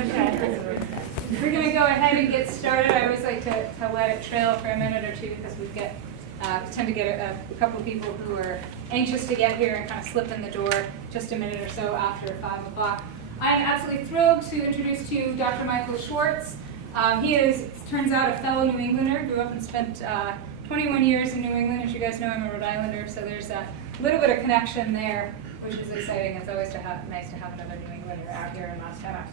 Okay. We're going to go ahead and get started. I always like to let it trail for a minute or two because we tend to get a couple of people who are anxious to get here and kind of slip in the door just a minute or so after 5 o'clock. I am absolutely thrilled to introduce to you Dr. Michael Schwartz. He is, turns out, a fellow New Englander, grew up and spent 21 years in New England. As you guys know, I'm a Rhode Islander, so there's a little bit of connection there, which is exciting. It's always nice to have another New Englander out here in Montana.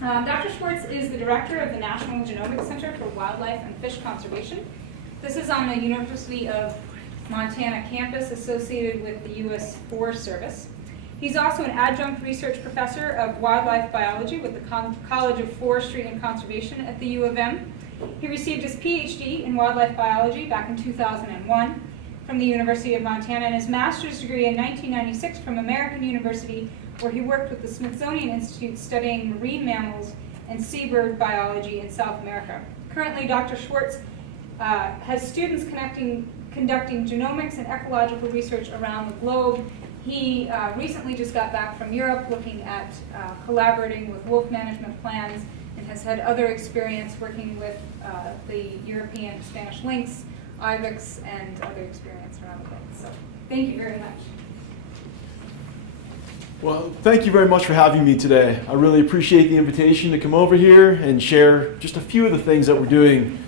Dr. Schwartz is the director of the National Genomics Center for Wildlife and Fish Conservation. This is on the University of Montana campus associated with the U.S. Forest Service. He's also an adjunct research professor of wildlife biology with the College of Forestry and Conservation at the U of M. He received his Ph.D. in wildlife biology back in 2001 from the University of Montana and his master's degree in 1996 from American University, where he worked with the Smithsonian Institution studying marine mammals and seabird biology in South America. Currently, Dr. Schwartz has students conducting genomics and ecological research around the globe. He recently just got back from Europe looking at collaborating with wolf management plans and has had other experience working with the European Spanish lynx, ibex, and other experience around the place. So thank you very much. Well, thank you very much for having me today. I really appreciate the invitation to come over here and share just a few of the things that we're doing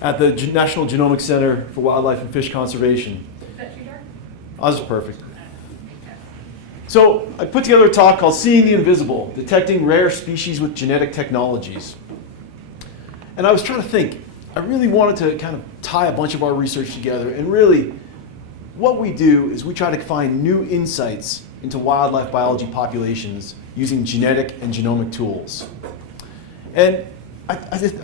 at the National Genomics Center for Wildlife and Fish Conservation. Is that too dark? Oh, this is perfect. So I put together a talk called Seeing the Invisible, Detecting Rare Species with Genetic Technologies. And I was trying to think, I really wanted to kind of tie a bunch of our research together, and really what we do is we try to find new insights into wildlife biology populations using genetic and genomic tools. And I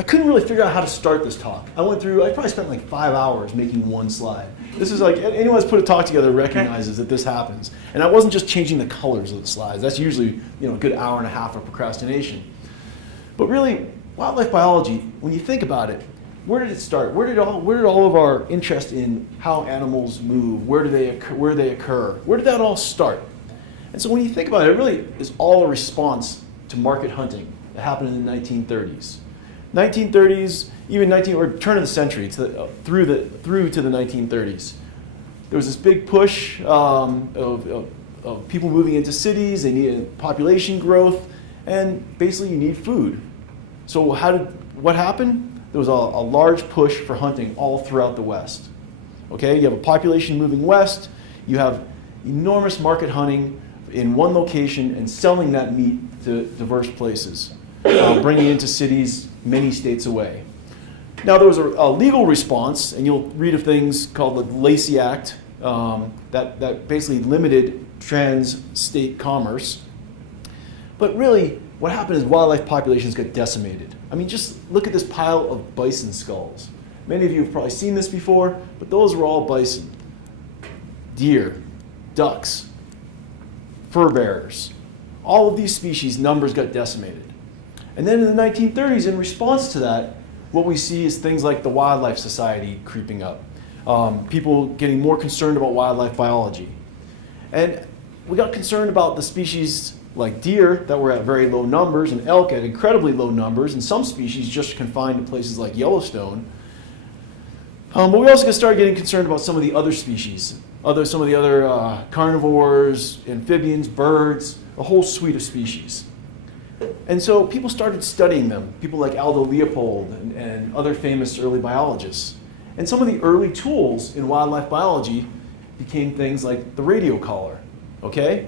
couldn't really figure out how to start this talk. I probably spent like 5 hours making one slide. This is like, anyone who's put a talk together recognizes that this happens. And I wasn't just changing the colors of the slides. That's usually a good hour and a half of procrastination. But really, wildlife biology, when you think about it, where did it start? Where did all of our interest in how animals move, where they occur? Where did that all start? And so when you think about it, it really is all a response to market hunting that happened in the 1930s. 1930s, or turn of the century, through to the 1930s. There was this big push of people moving into cities. They needed population growth, and basically you need food. So what happened? There was a large push for hunting all throughout the West. Okay, you have a population moving west. You have enormous market hunting in one location and selling that meat to diverse places, bringing it into cities many states away. Now there was a legal response, and you'll read of things called the Lacey Act that basically limited trans-state commerce. But really, what happened is wildlife populations got decimated. I mean, just look at this pile of bison skulls. Many of you have probably seen this before, but those were all bison. Deer, ducks, fur bearers. All of these species, numbers got decimated. And then in the 1930s, in response to that, what we see is things like the Wildlife Society creeping up. People getting more concerned about wildlife biology. And we got concerned about the species like deer that were at very low numbers and elk at incredibly low numbers, and some species just confined to places like Yellowstone. But we also started getting concerned about some of the other species, some of the other carnivores, amphibians, birds, a whole suite of species. And so people started studying them, people like Aldo Leopold and other famous early biologists. And some of the early tools in wildlife biology became things like the radio collar, okay?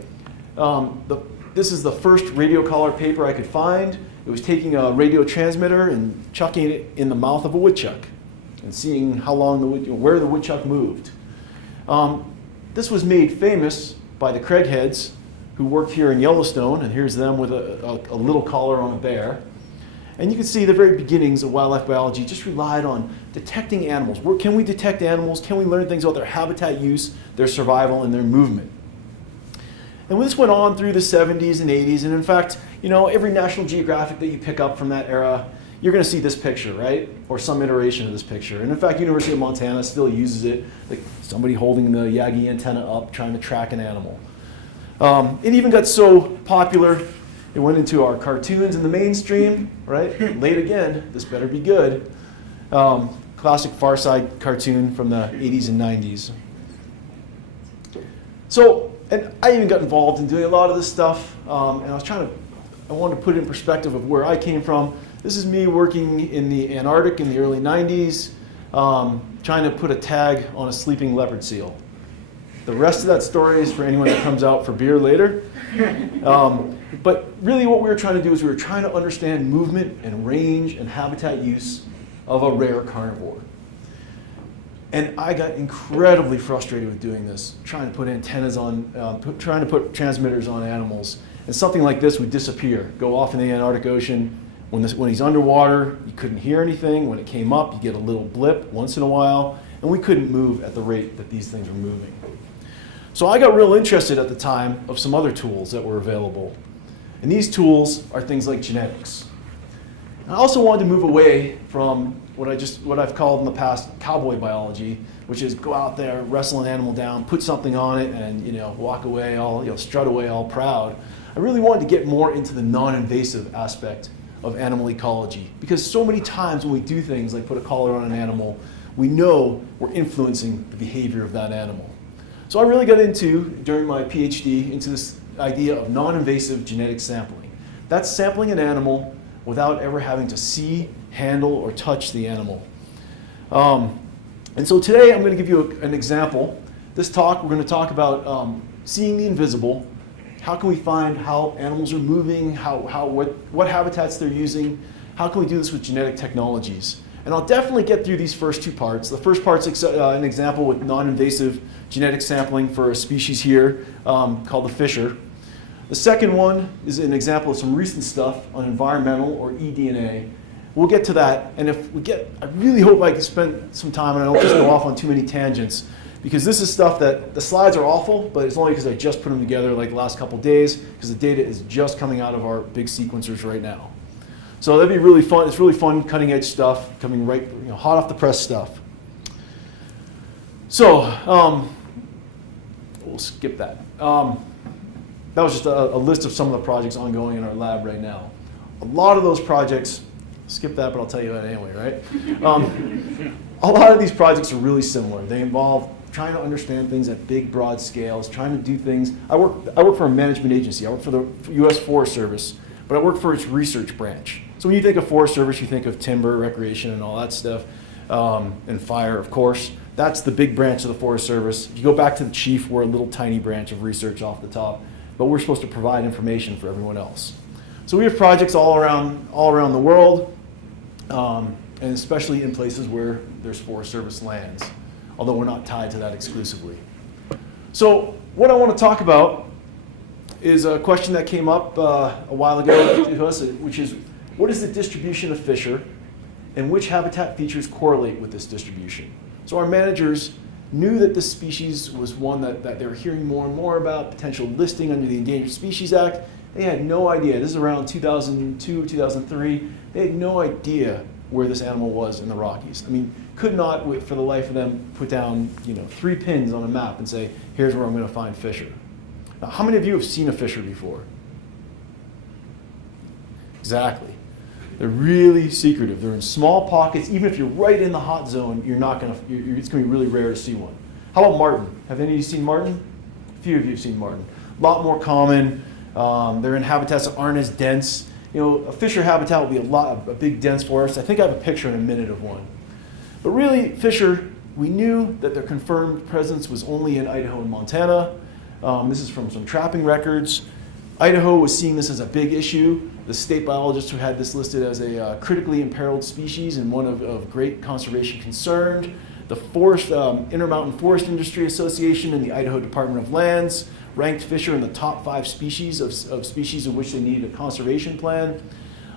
This is the first radio collar paper I could find. It was taking a radio transmitter and chucking it in the mouth of a woodchuck and seeing how long where the woodchuck moved. This was made famous by the Craigheads, who worked here in Yellowstone, and here's them with a little collar on a bear. And you can see the very beginnings of wildlife biology just relied on detecting animals. Can we detect animals? Can we learn things about their habitat use, their survival, and their movement? And this went on through the 70s and 80s, and in fact, every National Geographic that you pick up from that era, you're going to see this picture, right? Or some iteration of this picture. And in fact, University of Montana still uses it, like somebody holding the Yagi antenna up trying to track an animal. It even got so popular, It went into our cartoons in the mainstream, right? Late again, this better be good. Classic Far Side cartoon from the 80s and 90s. So, and I even got involved in doing a lot of this stuff, and I wanted to put it in perspective of where I came from. This is me working in the Antarctic in the early 90s, trying to put a tag on a sleeping leopard seal. The rest of that story is for anyone that comes out for beer later. But really what we were trying to do is we were trying to understand movement and range and habitat use of a rare carnivore. And I got incredibly frustrated with doing this, trying to put antennas on, trying to put transmitters on animals. And something like this would disappear, go off in the Antarctic Ocean. When he's underwater, you couldn't hear anything. When it came up, you get a little blip once in a while. And we couldn't move at the rate that these things were moving. So I got real interested at the time of some other tools that were available. And these tools are things like genetics. And I also wanted to move away from what I've called in the past cowboy biology, which is go out there, wrestle an animal down, put something on it, and walk away strut away all proud. I really wanted to get more into the non-invasive aspect of animal ecology, because so many times when we do things like put a collar on an animal, we know we're influencing the behavior of that animal. So I really got into, during my Ph.D., into this idea of non-invasive genetic sampling. That's sampling an animal without ever having to see, handle, or touch the animal. And so today I'm going to give you an example. This talk, we're going to talk about seeing the invisible. How can we find how animals are moving, what habitats they're using? How can we do this with genetic technologies? And I'll definitely get through these first two parts. The first part's an example with non-invasive genetic sampling for a species here called the fisher. The second one is an example of some recent stuff on environmental or eDNA. We'll get to that, and I really hope I can spend some time and I don't just go off on too many tangents, because this is stuff that the slides are awful, but it's only because I just put them together like the last couple days, because the data is just coming out of our big sequencers right now. So that'd be really fun. It's really fun, cutting edge stuff, coming right, hot off the press stuff. So we'll skip that. That was just a list of some of the projects ongoing in our lab right now. A lot of those projects, skip that, but I'll tell you that anyway, right? A lot of these projects are really similar. They involve trying to understand things at big, broad scales, trying to do things. I work for a management agency. I work for the U.S. Forest Service, but I work for its research branch. So when you think of Forest Service, you think of timber, recreation, and all that stuff, and fire, of course. That's the big branch of the Forest Service. If you go back to the chief, we're a little tiny branch of research off the top, but we're supposed to provide information for everyone else. So we have projects all around the world, and especially in places where there's Forest Service lands, although we're not tied to that exclusively. So what I want to talk about is a question that came up a while ago to us, which is, what is the distribution of fisher, and which habitat features correlate with this distribution? So our managers knew that this species was one that they were hearing more and more about, potential listing under the Endangered Species Act. They had no idea. This is around 2002, 2003. They had no idea where this animal was in the Rockies. I mean, could not, for the life of them, put down 3 pins on a map and say, here's where I'm going to find fisher. Now, how many of you have seen a fisher before? Exactly. They're really secretive. They're in small pockets. Even if you're right in the hot zone, it's going to be really rare to see one. How about marten? Have any of you seen marten? A few of you have seen marten. A lot more common. They're in habitats that aren't as dense. A fisher habitat will be a big dense forest. I think I have a picture in a minute of one. But really, fisher, we knew that their confirmed presence was only in Idaho and Montana. This is from some trapping records. Idaho was seeing this as a big issue. The state biologist who had this listed as a critically imperiled species and one of great conservation concern. The Intermountain Forest Industry Association and the Idaho Department of Lands ranked fisher in the top 5 species of species of which they needed a conservation plan.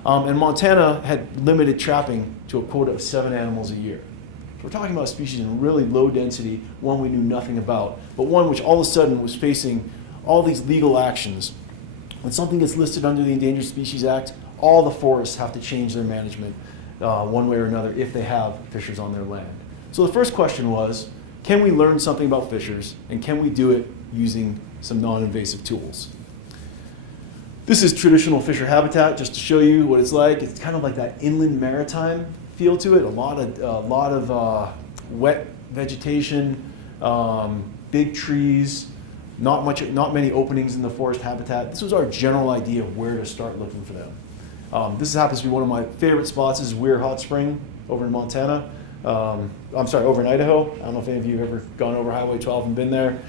And Montana had limited trapping to a quota of 7 animals a year. So we're talking about a species in really low density, one we knew nothing about, but one which all of a sudden was facing all these legal actions. When something gets listed under the Endangered Species Act, all the forests have to change their management one way or another if they have fishers on their land. So the first question was, can we learn something about fishers, and can we do it using some non-invasive tools? This is traditional fisher habitat, just to show you what it's like. It's kind of like that inland maritime feel to it. A lot of wet vegetation, big trees, not many openings in the forest habitat. This was our general idea of where to start looking for them. This happens to be one of my favorite spots. This is Weir Hot Spring over in Montana. I'm sorry, over in Idaho. I don't know if any of you have ever gone over Highway 12 and been there.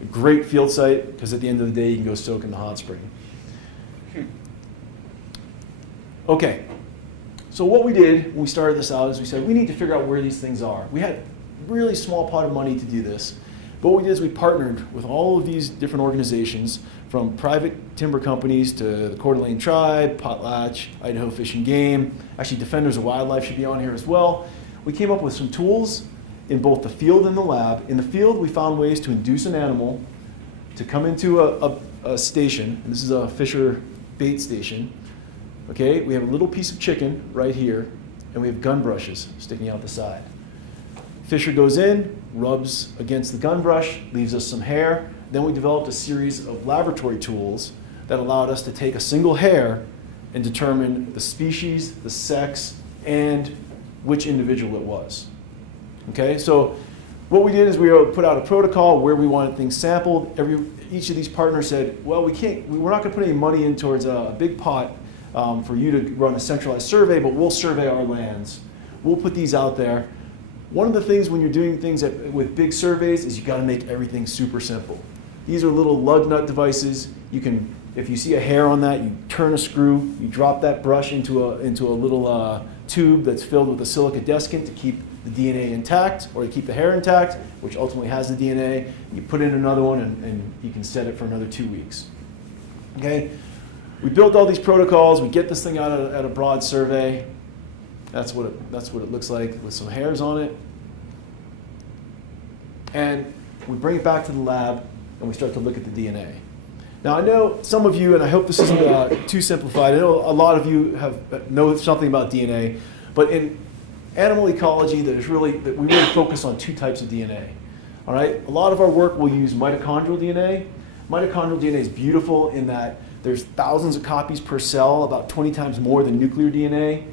A great field site, because at the end of the day, you can go soak in the hot spring. Okay, so what we did when we started this out is we said we need to figure out where these things are. We had a really small pot of money to do this, but what we did is we partnered with all of these different organizations, from private timber companies to the Coeur d'Alene Tribe, Potlatch, Idaho Fish and Game. Actually, Defenders of Wildlife should be on here as well. We came up with some tools in both the field and the lab. In the field, we found ways to induce an animal to come into a station, and this is a fisher bait station. Okay, we have a little piece of chicken right here, and we have gun brushes sticking out the side. Fisher goes in, rubs against the gun brush, leaves us some hair. Then we developed a series of laboratory tools that allowed us to take a single hair and determine the species, the sex, and which individual it was. Okay, so what we did is we put out a protocol where we wanted things sampled. Each of these partners said, well, we're not going to put any money in towards a big pot for you to run a centralized survey, but we'll survey our lands. We'll put these out there. One of the things when you're doing things with big surveys is you got to make everything super simple. These are little lug nut devices. You can, if you see a hair on that, you turn a screw, you drop that brush into a little tube that's filled with a silica desiccant to keep the DNA intact, or to keep the hair intact, which ultimately has the DNA. You put in another one, and you can set it for another 2 weeks. Okay? We built all these protocols. We get this thing out at a broad survey. That's what it looks like with some hairs on it. And we bring it back to the lab, and we start to look at the DNA. Now, I know some of you, and I hope this isn't too simplified, I know a lot of you know something about DNA, but in animal ecology, we really focus on two types of DNA. All right? A lot of our work will use mitochondrial DNA. Mitochondrial DNA is beautiful in that there's thousands of copies per cell, about 20 times more than nuclear DNA.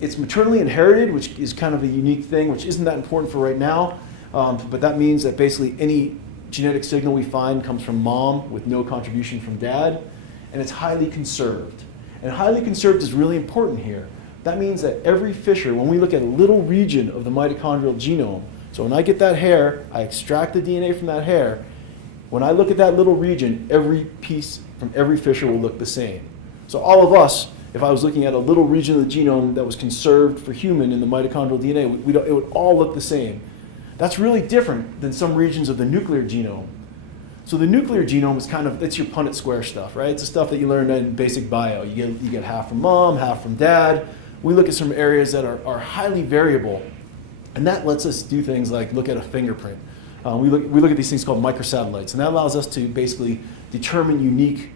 It's maternally inherited, which is kind of a unique thing, which isn't that important for right now, but that means that basically any genetic signal we find comes from mom with no contribution from dad, and it's highly conserved. And highly conserved is really important here. That means that every fisher, when we look at a little region of the mitochondrial genome, so when I get that hair, I extract the DNA from that hair, when I look at that little region, every piece from every fisher will look the same. So all of us, if I was looking at a little region of the genome that was conserved for human in the mitochondrial DNA, it would all look the same. That's really different than some regions of the nuclear genome. So the nuclear genome is that's your Punnett square stuff, right? It's the stuff that you learned in basic bio. You get half from mom, half from dad. We look at some areas that are highly variable, and that lets us do things like look at a fingerprint. We look at these things called microsatellites, and that allows us to basically determine unique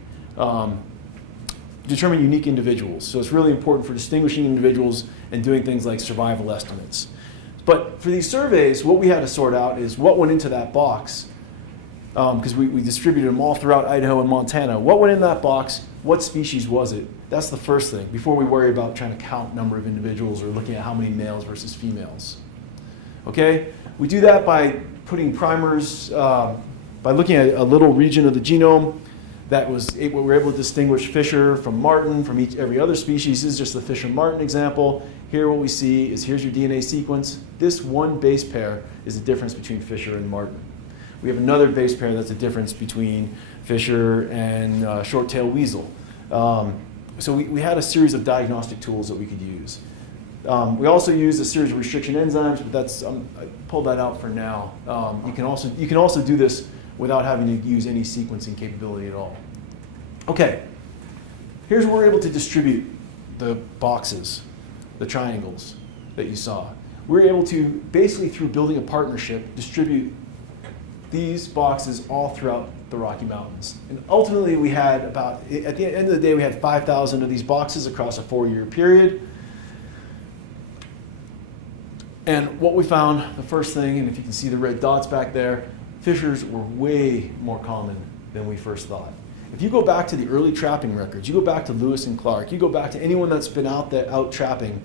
individuals. So it's really important for distinguishing individuals and doing things like survival estimates. But for these surveys, what we had to sort out is what went into that box, because we distributed them all throughout Idaho and Montana. What went in that box? What species was it? That's the first thing, before we worry about trying to count number of individuals or looking at how many males versus females. Okay? We do that by putting primers, by looking at a little region of the genome that we're able to distinguish fisher from marten from every other species. This is just the fisher-marten example. Here what we see is here's your DNA sequence. This one base pair is the difference between fisher and marten. We have another base pair that's the difference between fisher and short-tailed weasel. So we had a series of diagnostic tools that we could use. We also used a series of restriction enzymes, but I pulled that out for now. You can also do this without having to use any sequencing capability at all. Okay, here's where we're able to distribute the boxes, the triangles that you saw. We're able to, basically through building a partnership, distribute these boxes all throughout the Rocky Mountains. And ultimately we had at the end of the day, we had 5,000 of these boxes across a 4-year period. And what we found, the first thing, and if you can see the red dots back there, fishers were way more common than we first thought. If you go back to the early trapping records, you go back to Lewis and Clark, you go back to anyone that's been out trapping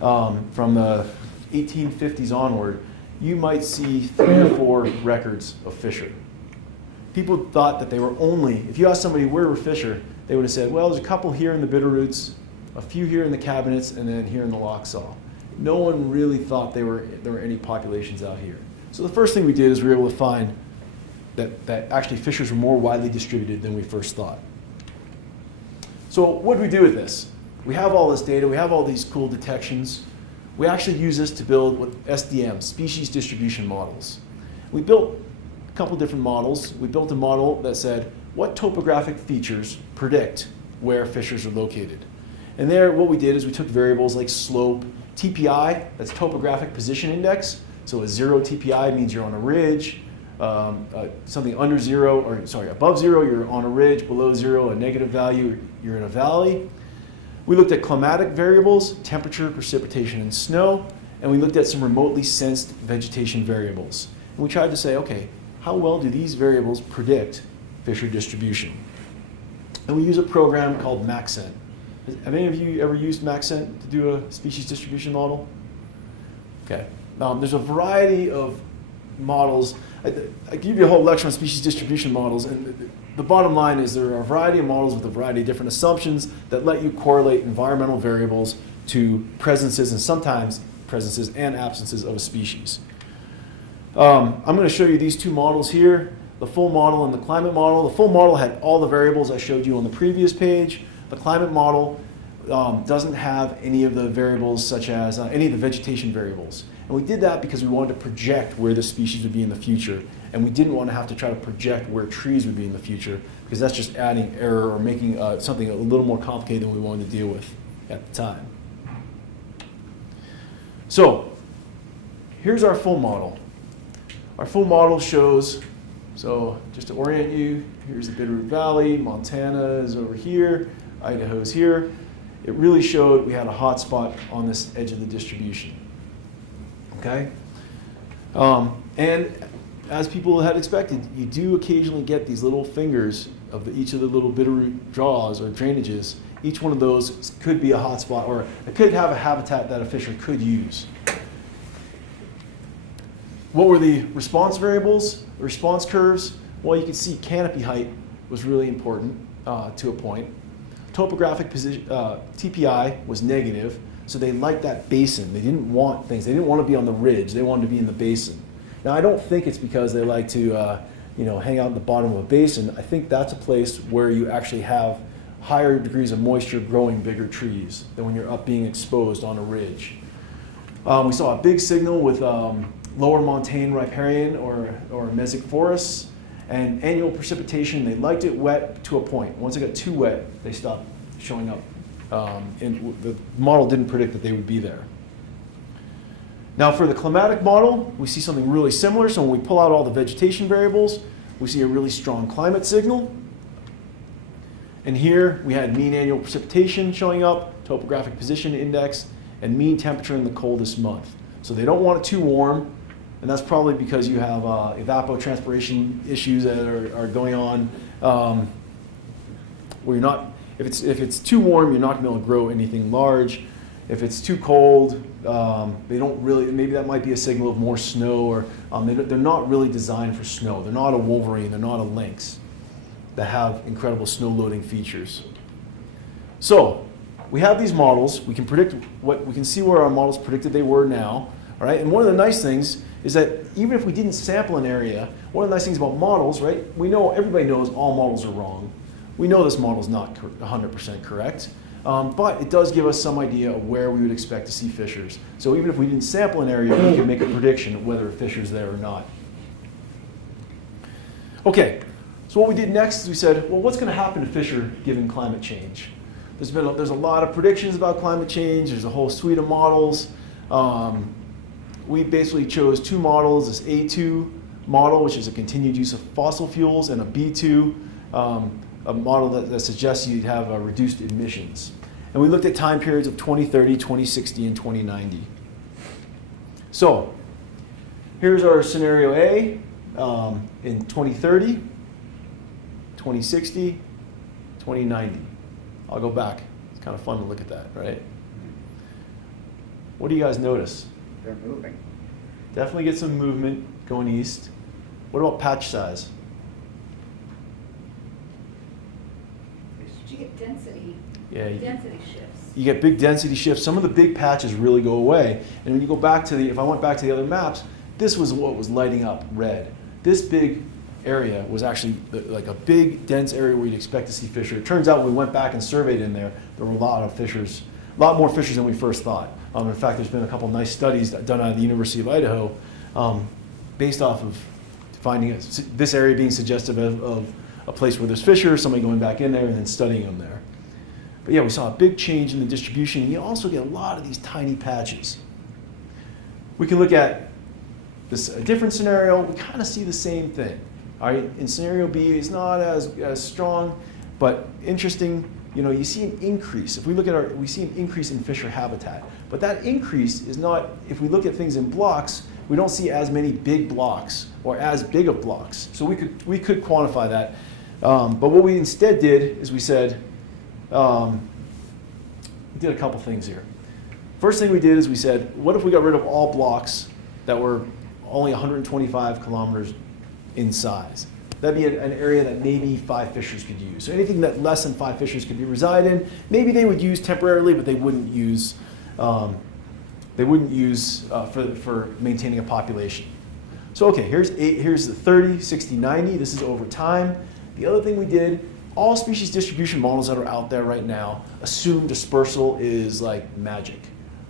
from the 1850s onward, you might see 3 or 4 records of fisher. People thought that they were only, if you asked somebody where were fisher, they would have said, well, there's a couple here in the Bitterroots, a few here in the Cabinets, and then here in the Lochsaw. No one really thought there were any populations out here. So the first thing we did is we were able to find that actually fishers were more widely distributed than we first thought. So what do we do with this? We have all this data, we have all these cool detections. We actually use this to build what SDM, species distribution models. We built a couple different models. We built a model that said, what topographic features predict where fishers are located? And there, what we did is we took variables like slope, TPI, that's topographic position index. So a 0 TPI means you're on a ridge. Something under 0, or sorry, above 0, you're on a ridge. Below 0, a negative value, you're in a valley. We looked at climatic variables, temperature, precipitation, and snow, and we looked at some remotely sensed vegetation variables. And we tried to say, okay, how well do these variables predict fisher distribution? And we use a program called Maxent. Have any of you ever used Maxent to do a species distribution model? Okay. There's a variety of models. I give you a whole lecture on species distribution models, and the bottom line is there are a variety of models with a variety of different assumptions that let you correlate environmental variables to presences and sometimes presences and absences of a species. I'm going to show you these 2 models here, the full model and the climate model. The full model had all the variables I showed you on the previous page. The climate model doesn't have any of the variables such as any of the vegetation variables. And we did that because we wanted to project where the species would be in the future. And we didn't want to have to try to project where trees would be in the future, because that's just adding error or making something a little more complicated than we wanted to deal with at the time. So here's our full model. Our full model shows, so just to orient you, here's the Bitterroot Valley, Montana is over here, Idaho's here. It really showed we had a hot spot on this edge of the distribution. Okay? And as people had expected, you do occasionally get these little fingers of each of the little Bitterroot draws or drainages. Each one of those could be a hot spot, or it could have a habitat that a fisher could use. What were the response variables, the response curves? Well, you can see canopy height was really important to a point. Topographic position, TPI was negative, so they liked that basin. They didn't want things. They didn't want to be on the ridge. They wanted to be in the basin. Now, I don't think it's because they like to hang out at the bottom of a basin. I think that's a place where you actually have higher degrees of moisture growing bigger trees than when you're up being exposed on a ridge. We saw a big signal with lower montane riparian or mesic forests, and annual precipitation. They liked it wet to a point. Once it got too wet, they stopped showing up. And the model didn't predict that they would be there. Now for the climatic model, we see something really similar. So when we pull out all the vegetation variables, we see a really strong climate signal. And here we had mean annual precipitation showing up, topographic position index, and mean temperature in the coldest month. So they don't want it too warm, and that's probably because you have evapotranspiration issues that are going on where you're not, if it's too warm, you're not going to be able to grow anything large. If it's too cold, they don't really, maybe that might be a signal of more snow, or they're not really designed for snow. They're not a wolverine, they're not a lynx that have incredible snow loading features. So we have these models. We can predict we can see where our models predicted they were now. All right, and one of the nice things is that even if we didn't sample an area, one of the nice things about models, right? We know, everybody knows all models are wrong. We know this model is not 100% correct, but it does give us some idea of where we would expect to see fishers. So even if we didn't sample an area, we can make a prediction of whether a fisher's there or not. Okay, so what we did next is we said, well, what's going to happen to fisher given climate change? There's a lot of predictions about climate change. There's a whole suite of models. We basically chose 2 models, this A2 model, which is a continued use of fossil fuels, and a B2, a model that suggests you'd have reduced emissions. And we looked at time periods of 2030, 2060, and 2090. So here's our scenario A in 2030, 2060, 2090. I'll go back. It's kind of fun to look at that, right? What do you guys notice? They're moving. Definitely get some movement going east. What about patch size? You get density, Yeah, density shifts. you get big density shifts. Some of the big patches really go away. And when you go back to if I went back to the other maps, this was what was lighting up red. This big area was actually like a big, dense area where you'd expect to see fisher. It turns out when we went back and surveyed in there, there were a lot of fishers, a lot more fishers than we first thought. In fact, there's been a couple nice studies done out of the University of Idaho based off of finding this area being suggestive of a place where there's fisher, somebody going back in there and then studying them there. But yeah, we saw a big change in the distribution, and you also get a lot of these tiny patches. We can look at this a different scenario. We kind of see the same thing. All right, in scenario B, it's not as strong, but interesting. You know, you see an increase. If we look at we see an increase in fisher habitat. But that increase is not, if we look at things in blocks, we don't see as many big blocks or as big of blocks. So we could quantify that. But what we instead did is we said, we did a couple things here. First thing we did is we said, what if we got rid of all blocks that were only 125 kilometers in size? That'd be an area that maybe 5 fishers could use. So anything that less than 5 fishers could reside in, maybe they would use temporarily, but they wouldn't use for maintaining a population. So okay, here's the 30, 60, 90. This is over time. The other thing we did, all species distribution models that are out there right now assume dispersal is like magic.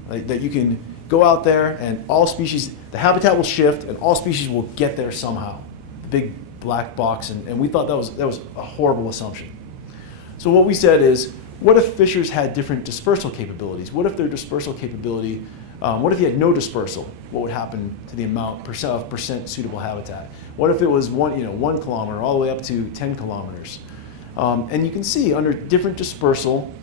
Like, that you can go out there and all species, the habitat will shift and all species will get there somehow. The big black box, and we thought that was a horrible assumption. So what we said is, what if fishers had different dispersal capabilities? What if their dispersal capability, what if you had no dispersal? What would happen to the amount percent suitable habitat? What if it was 1 kilometer all the way up to 10 kilometers? And you can see under different dispersal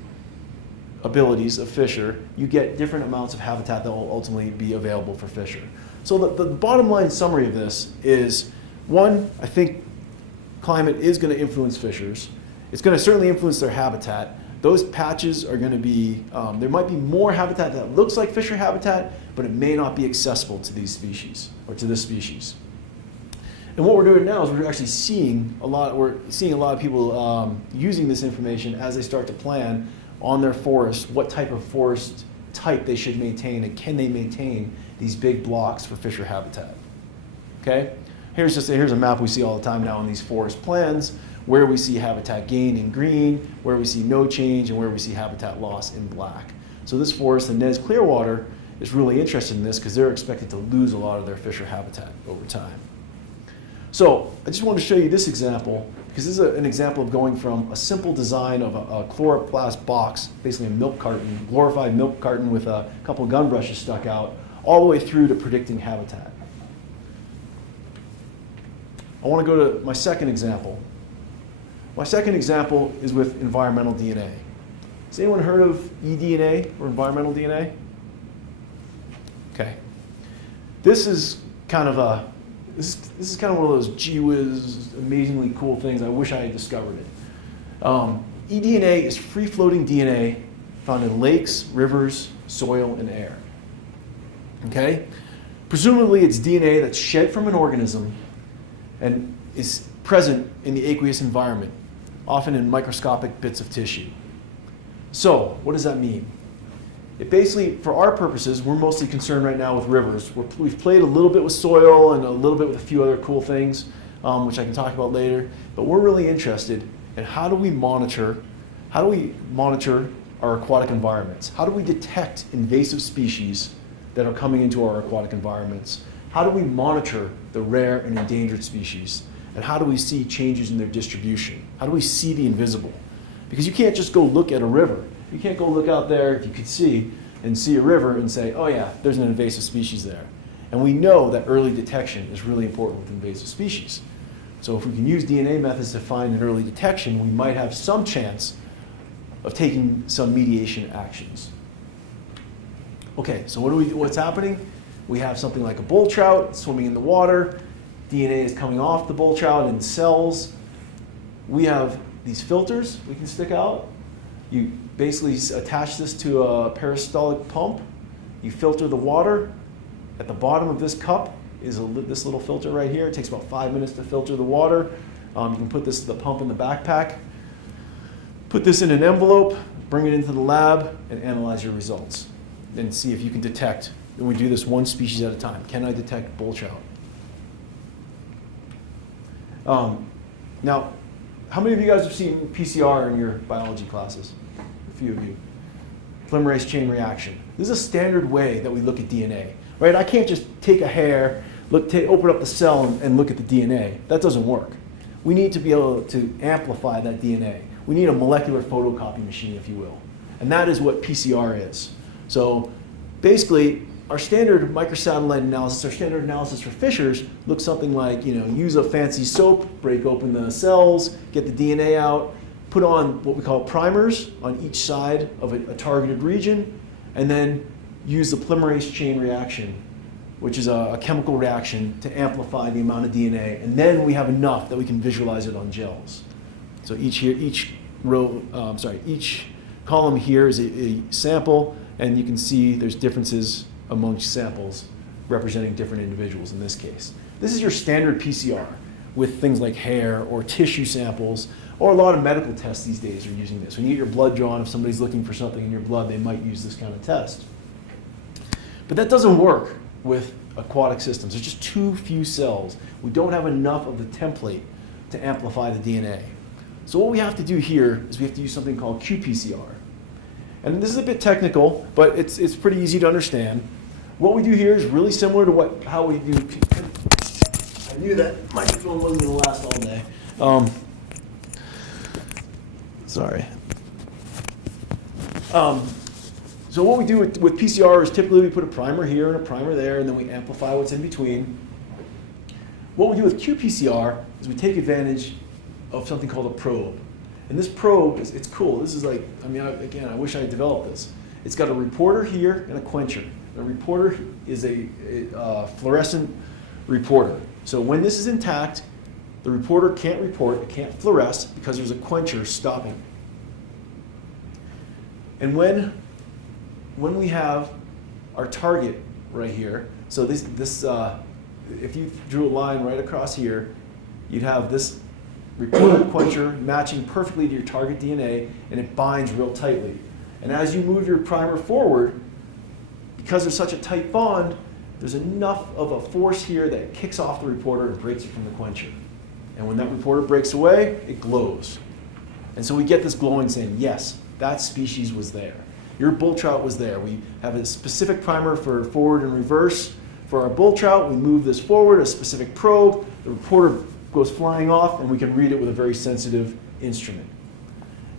abilities of fisher, you get different amounts of habitat that will ultimately be available for fisher. So the bottom line summary of this is, one, I think climate is going to influence fishers. It's going to certainly influence their habitat. Those patches are going to be, there might be more habitat that looks like fisher habitat, but it may not be accessible to these species or to this species. And what we're doing now is we're actually seeing a lot of people using this information as they start to plan on their forest, what type of forest type they should maintain, and can they maintain these big blocks for fisher habitat. Okay? Here's a map we see all the time now in these forest plans, where we see habitat gain in green, where we see no change, and where we see habitat loss in black. So this forest, the Nez Clearwater, is really interested in this because they're expected to lose a lot of their fisher habitat over time. So I just wanted to show you this example because this is an example of going from a simple design of a chloroplast box, basically a milk carton, glorified milk carton with a couple of gun brushes stuck out, all the way through to predicting habitat. I want to go to my second example. My second example is with environmental DNA. Has anyone heard of eDNA or environmental DNA? Okay. This is kind of one of those gee whiz, amazingly cool things. I wish I had discovered it. eDNA is free-floating DNA found in lakes, rivers, soil, and air. Okay? Presumably it's DNA that's shed from an organism and is present in the aqueous environment, often in microscopic bits of tissue. So, what does that mean? It basically, for our purposes, we're mostly concerned right now with rivers. We've played a little bit with soil and a little bit with a few other cool things, which I can talk about later. But we're really interested in how do we monitor our aquatic environments? How do we detect invasive species that are coming into our aquatic environments? How do we monitor the rare and endangered species? And how do we see changes in their distribution? How do we see the invisible? Because you can't just go look at a river. You can't go look out there, if you could see a river and say, oh yeah, there's an invasive species there. And we know that early detection is really important with invasive species. So if we can use DNA methods to find an early detection, we might have some chance of taking some mediation actions. Okay, so what's happening? We have something like a bull trout swimming in the water. DNA is coming off the bull trout in cells. We have these filters we can stick out. You basically attach this to a peristaltic pump. You filter the water. At the bottom of this cup is this little filter right here. It takes about 5 minutes to filter the water. You can put this to the pump in the backpack. Put this in an envelope, bring it into the lab, and analyze your results. And see if you can detect. And we do this one species at a time. Can I detect bull trout? Now, how many of you guys have seen PCR in your biology classes? A few of you. Polymerase chain reaction. This is a standard way that we look at DNA, right? I can't just take a hair, open up the cell and look at the DNA. That doesn't work. We need to be able to amplify that DNA. We need a molecular photocopy machine, if you will. And that is what PCR is. So basically, our standard microsatellite analysis, our standard analysis for fissures, looks something like, use a fancy soap, break open the cells, get the DNA out, put on what we call primers on each side of a targeted region, and then use the polymerase chain reaction, which is a chemical reaction to amplify the amount of DNA. And then we have enough that we can visualize it on gels. So each column here is a sample, and you can see there's differences amongst samples representing different individuals in this case. This is your standard PCR with things like hair or tissue samples, or a lot of medical tests these days are using this. When you get your blood drawn, if somebody's looking for something in your blood, they might use this kind of test. But that doesn't work with aquatic systems. There's just too few cells. We don't have enough of the template to amplify the DNA. So what we have to do here is we have to use something called QPCR. And this is a bit technical, but it's pretty easy to understand. What we do here is really similar to how we do. I knew that microphone wasn't going to last all day. Sorry. So what we do with PCR is typically we put a primer here and a primer there, and then we amplify what's in between. What we do with qPCR is we take advantage of something called a probe. And this probe, it's cool. This is like, again, I wish I had developed this. It's got a reporter here and a quencher. The reporter is a fluorescent reporter. So when this is intact, the reporter can't report, it can't fluoresce because there's a quencher stopping. And when we have our target right here, so this if you drew a line right across here, you'd have this reporter quencher matching perfectly to your target DNA, and it binds real tightly. And as you move your primer forward, because there's such a tight bond, there's enough of a force here that it kicks off the reporter and breaks it from the quencher. And when that reporter breaks away, it glows. And so we get this glowing saying, yes, that species was there. Your bull trout was there. We have a specific primer for forward and reverse. For our bull trout, we move this forward, a specific probe. The reporter goes flying off, and we can read it with a very sensitive instrument.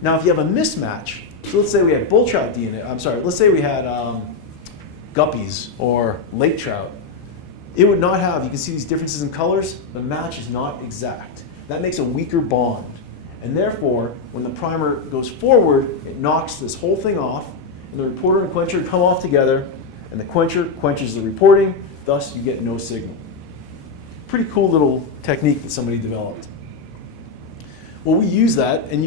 Now, if you have a mismatch, so let's say we had bull trout DNA, let's say we had guppies or lake trout, it would not have, you can see these differences in colors, the match is not exact. That makes a weaker bond. And therefore, when the primer goes forward, it knocks this whole thing off, and the reporter and quencher come off together, and the quencher quenches the reporting, thus you get no signal. Pretty cool little technique that somebody developed. Well, we use that, and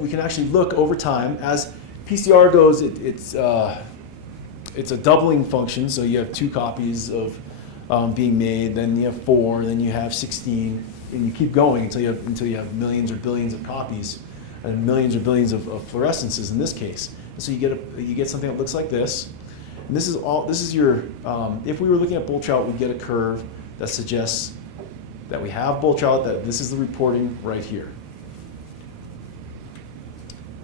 we can actually look over time. As PCR goes, it's a doubling function, so you have 2 copies of being made, then you have 4, then you have 16, and you keep going until you have millions or billions of copies, and millions or billions of fluorescences in this case. And so you get something that looks like this. And this is your. If we were looking at bull trout, we'd get a curve that suggests that we have bull trout. That this is the reporting right here.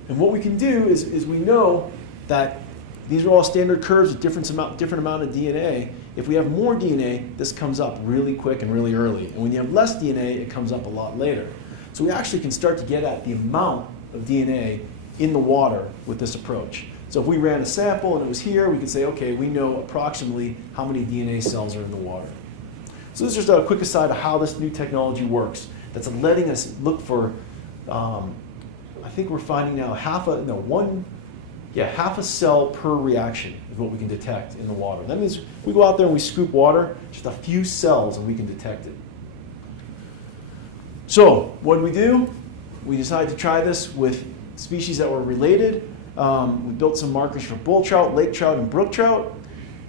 And what we can do is we know that these are all standard curves with different amount of DNA. If we have more DNA, this comes up really quick and really early. And when you have less DNA, it comes up a lot later. So we actually can start to get at the amount of DNA in the water with this approach. So if we ran a sample and it was here, we could say, okay, we know approximately how many DNA cells are in the water. So this is just a quick aside of how this new technology works. That's letting us look for, I think we're finding now half a cell per reaction is what we can detect in the water. That means we go out there and we scoop water, just a few cells, and we can detect it. So what do? we decided to try this with species that were related. We built some markers for bull trout, lake trout, and brook trout.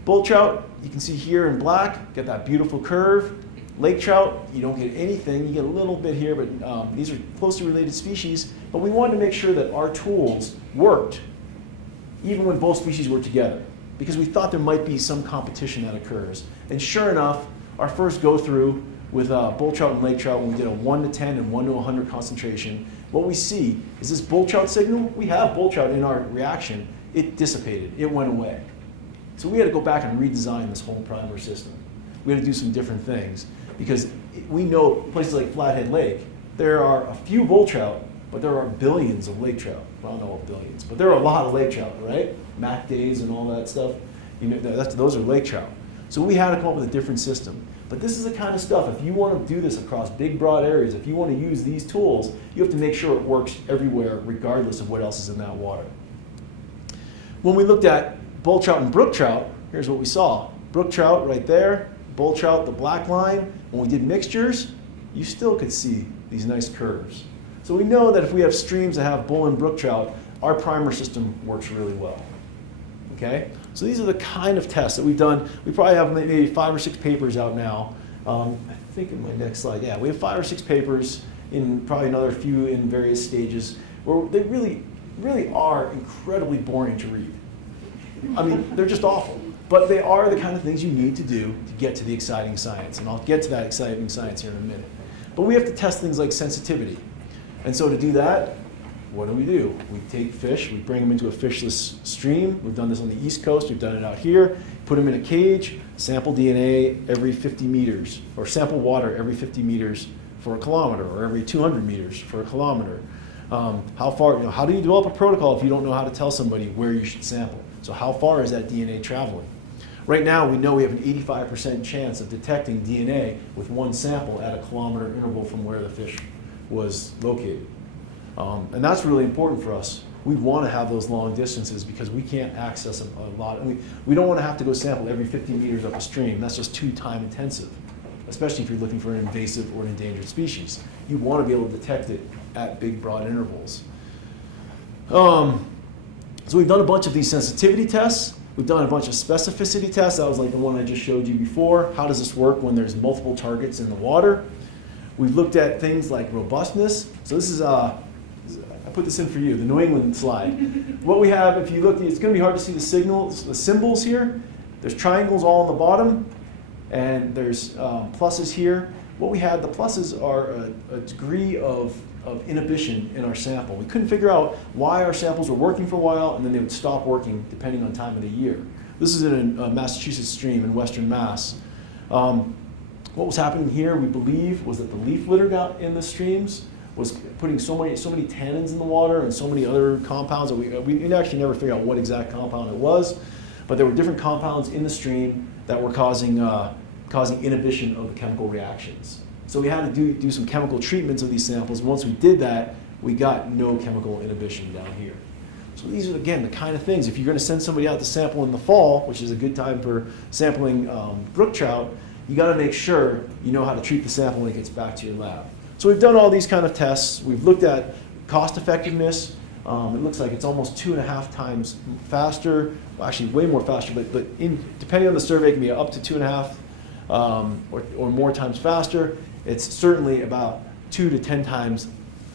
Bull trout, you can see here in black, get that beautiful curve. Lake trout, you don't get anything. You get a little bit here, but these are closely related species. But we wanted to make sure that our tools worked even when both species were together, because we thought there might be some competition that occurs. And sure enough, our first go through with bull trout and lake trout, when we did a 1 to 10 and 1 to 100 concentration, what we see is this bull trout signal. We have bull trout in our reaction. It dissipated. It went away. So we had to go back and redesign this whole primer system. We had to do some different things, because we know places like Flathead Lake, there are a few bull trout, but there are billions of lake trout. Well, not billions, but there are a lot of lake trout, right? Mac days and all that stuff. You know, those are lake trout. So we had to come up with a different system. But this is the kind of stuff, if you want to do this across big, broad areas, if you want to use these tools, you have to make sure it works everywhere, regardless of what else is in that water. When we looked at bull trout and brook trout, here's what we saw. Brook trout right there, bull trout, the black line. When we did mixtures, you still could see these nice curves. So we know that if we have streams that have bull and brook trout, our primer system works really well. Okay? So these are the kind of tests that we've done. We probably have maybe 5 or 6 papers out now. I think in my next slide, yeah, we have 5 or 6 papers, in probably another few in various stages, where they really, really are incredibly boring to read. I mean, they're just awful. But they are the kind of things you need to do to get to the exciting science. And I'll get to that exciting science here in a minute. But we have to test things like sensitivity. And so to do that, what do? We take fish, we bring them into a fishless stream. We've done this on the East Coast, we've done it out here. Put them in a cage, sample DNA every 50 meters, or sample water every 50 meters for a kilometer, or every 200 meters for a kilometer. How far, how do you develop a protocol if you don't know how to tell somebody where you should sample? So how far is that DNA traveling? Right now, we know we have an 85% chance of detecting DNA with one sample at a kilometer interval from where the fish was located. And that's really important for us. We want to have those long distances because we can't access a lot. I mean, we don't want to have to go sample every 50 meters up a stream. That's just too time intensive, especially if you're looking for an invasive or an endangered species. You want to be able to detect it at big, broad intervals. So we've done a bunch of these sensitivity tests. We've done a bunch of specificity tests. That was like the one I just showed you before. How does this work when there's multiple targets in the water? We've looked at things like robustness. So this is, I put this in for you, the New England slide. What we have, if you look, it's going to be hard to see the signals, the symbols here. There's triangles all on the bottom, and there's pluses here. What we had, the pluses are a degree of inhibition in our sample. We couldn't figure out why our samples were working for a while and then they would stop working depending on time of the year. This is in a Massachusetts stream in western Mass. What was happening here, we believe, was that the leaf litter got in the streams was putting so many tannins in the water and so many other compounds that we actually never figured out what exact compound it was, but there were different compounds in the stream that were causing inhibition of the chemical reactions. So we had to do some chemical treatments of these samples. Once we did that, we got no chemical inhibition down here. So these are, again, the kind of things, if you're going to send somebody out to sample in the fall, which is a good time for sampling brook trout, you got to make sure you know how to treat the sample when it gets back to your lab. So we've done all these kind of tests. We've looked at cost effectiveness. It looks like it's almost 2.5 times faster, well, actually way more faster, but depending on the survey, it can be up to 2.5 or more times faster. It's certainly about 2 to 10 times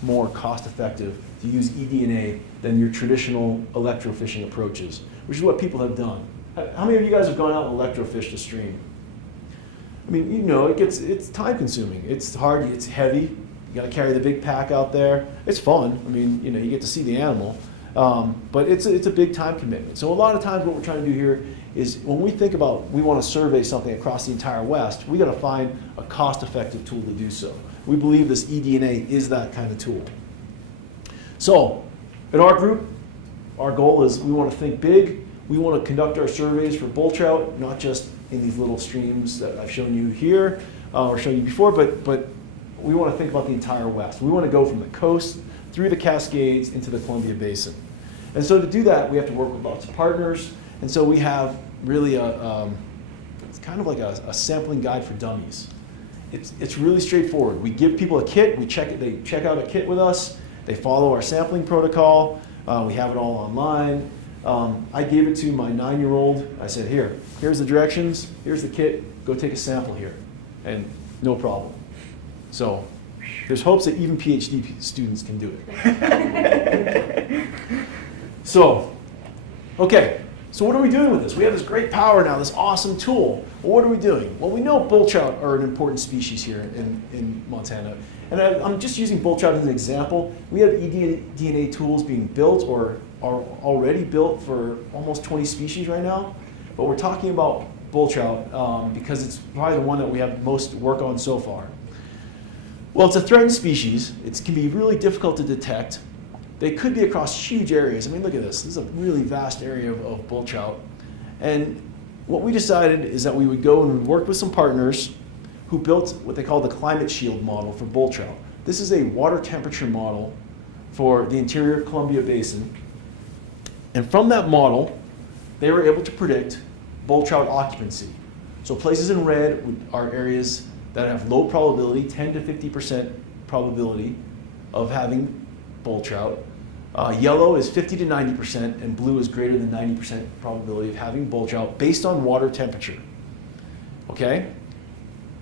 more cost effective to use eDNA than your traditional electrofishing approaches, which is what people have done. How many of you guys have gone out and electrofished a stream? I mean, you know, it's time consuming. It's hard, it's heavy. You gotta carry the big pack out there. It's fun. I mean, you know, you get to see the animal. But it's a big time commitment. So a lot of times what we're trying to do here is when we think about we want to survey something across the entire West, we got to find a cost-effective tool to do so. We believe this eDNA is that kind of tool. So in our group, our goal is we want to think big. We want to conduct our surveys for bull trout, not just in these little streams that I've shown you here or shown you before, but we want to think about the entire West. We want to go from the coast through the Cascades into the Columbia Basin. And so to do that, we have to work with lots of partners. And so we have really it's kind of like a sampling guide for dummies. It's really straightforward. We give people a kit, they check out a kit with us, They follow our sampling protocol. We have it all online. I gave it to my 9-year-old. I said, here's the directions, here's the kit, go take a sample here. And no problem. So there's hopes that even PhD students can do it. So, okay, so what are we doing with this? We have this great power now, this awesome tool. Well, what are we doing? Well, we know bull trout are an important species here in Montana. And I'm just using bull trout as an example. We have eDNA tools being built or are already built for almost 20 species right now. But we're talking about bull trout because it's probably the one that we have most work on so far. Well, it's a threatened species. It can be really difficult to detect. They could be across huge areas. I mean, look at this. This is a really vast area of bull trout. And what we decided is that we would go and work with some partners who built what they call the climate shield model for bull trout. This is a water temperature model for the interior Columbia Basin. And from that model, they were able to predict bull trout occupancy. So places in red are areas that have low probability, 10 to 50% probability of having bull trout. Yellow is 50 to 90%, and blue is greater than 90% probability of having bull trout based on water temperature. Okay?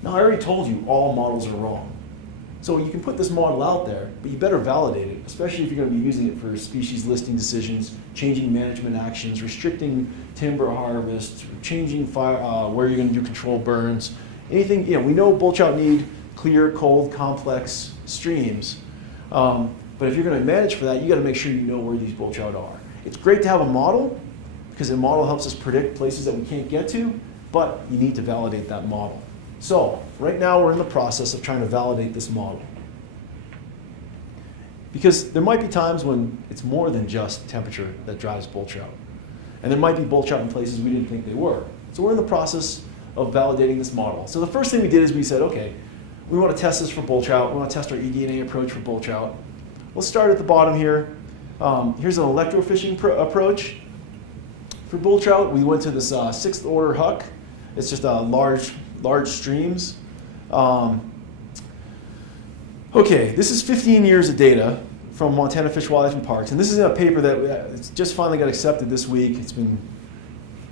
Now, I already told you all models are wrong. So you can put this model out there, but you better validate it, especially if you're going to be using it for species listing decisions, changing management actions, restricting timber harvest, changing fire, where you're going to do control burns. Anything, we know bull trout need clear, cold, complex streams. But if you're going to manage for that, you got to make sure you know where these bull trout are. It's great to have a model because the model helps us predict places that we can't get to, but you need to validate that model. So right now we're in the process of trying to validate this model. Because there might be times when it's more than just temperature that drives bull trout. And there might be bull trout in places we didn't think they were. So we're in the process of validating this model. So the first thing we did is we said, okay, we want to test this for bull trout. We want to test our eDNA approach for bull trout. Let's start at the bottom here. Here's an electrofishing approach. For bull trout, we went to this 6th order huck. It's just large streams. Okay, this is 15 years of data from Montana Fish, Wildlife, and Parks. And this is a paper that it's just finally got accepted this week. It's been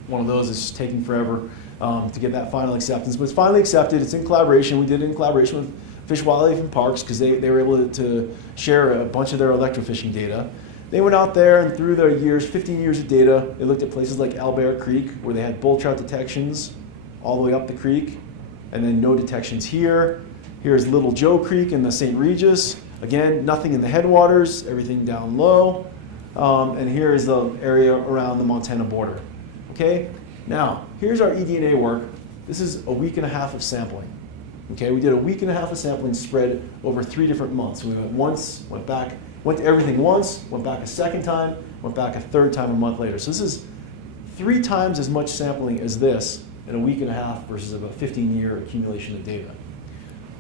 one of those that's taking forever to get that final acceptance. But it's finally accepted. It's in collaboration. We did it in collaboration with Fish, Wildlife, and Parks because they were able to share a bunch of their electrofishing data. They went out there and through their years, 15 years of data, they looked at places like Owlbear Creek where they had bull trout detections all the way up the creek, and then no detections here. Here's Little Joe Creek in the St. Regis. Again, nothing in the headwaters, everything down low. And here is the area around the Montana border. Okay, now here's our eDNA work. This is a week and a half of sampling. Okay, we did a week and a half of sampling spread over 3 different months. We went once, went back, went to everything once, went back a second time, went back a third time a month later. So this is 3 times as much sampling as this in a week and a half versus about 15-year accumulation of data.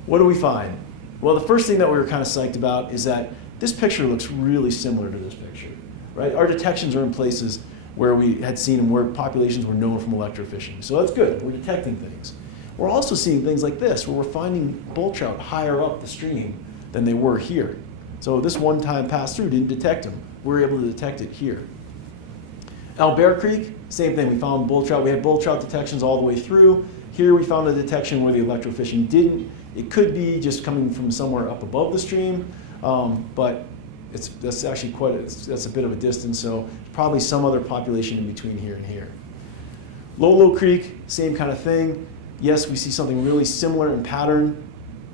What do we find? Well, the first thing that we were kind of psyched about is that this picture looks really similar to this picture, right? Our detections are in places where we had seen them, where populations were known from electrofishing. So that's good, we're detecting things. We're also seeing things like this, where we're finding bull trout higher up the stream than they were here. So this one time pass through didn't detect them. We were able to detect it here. Owlbear Creek, same thing. We found bull trout. We had bull trout detections all the way through. Here we found a detection where the electrofishing didn't. It could be just coming from somewhere up above the stream, but that's actually that's a bit of a distance, so probably some other population in between here and here. Lolo Creek, same kind of thing. Yes, we see something really similar in pattern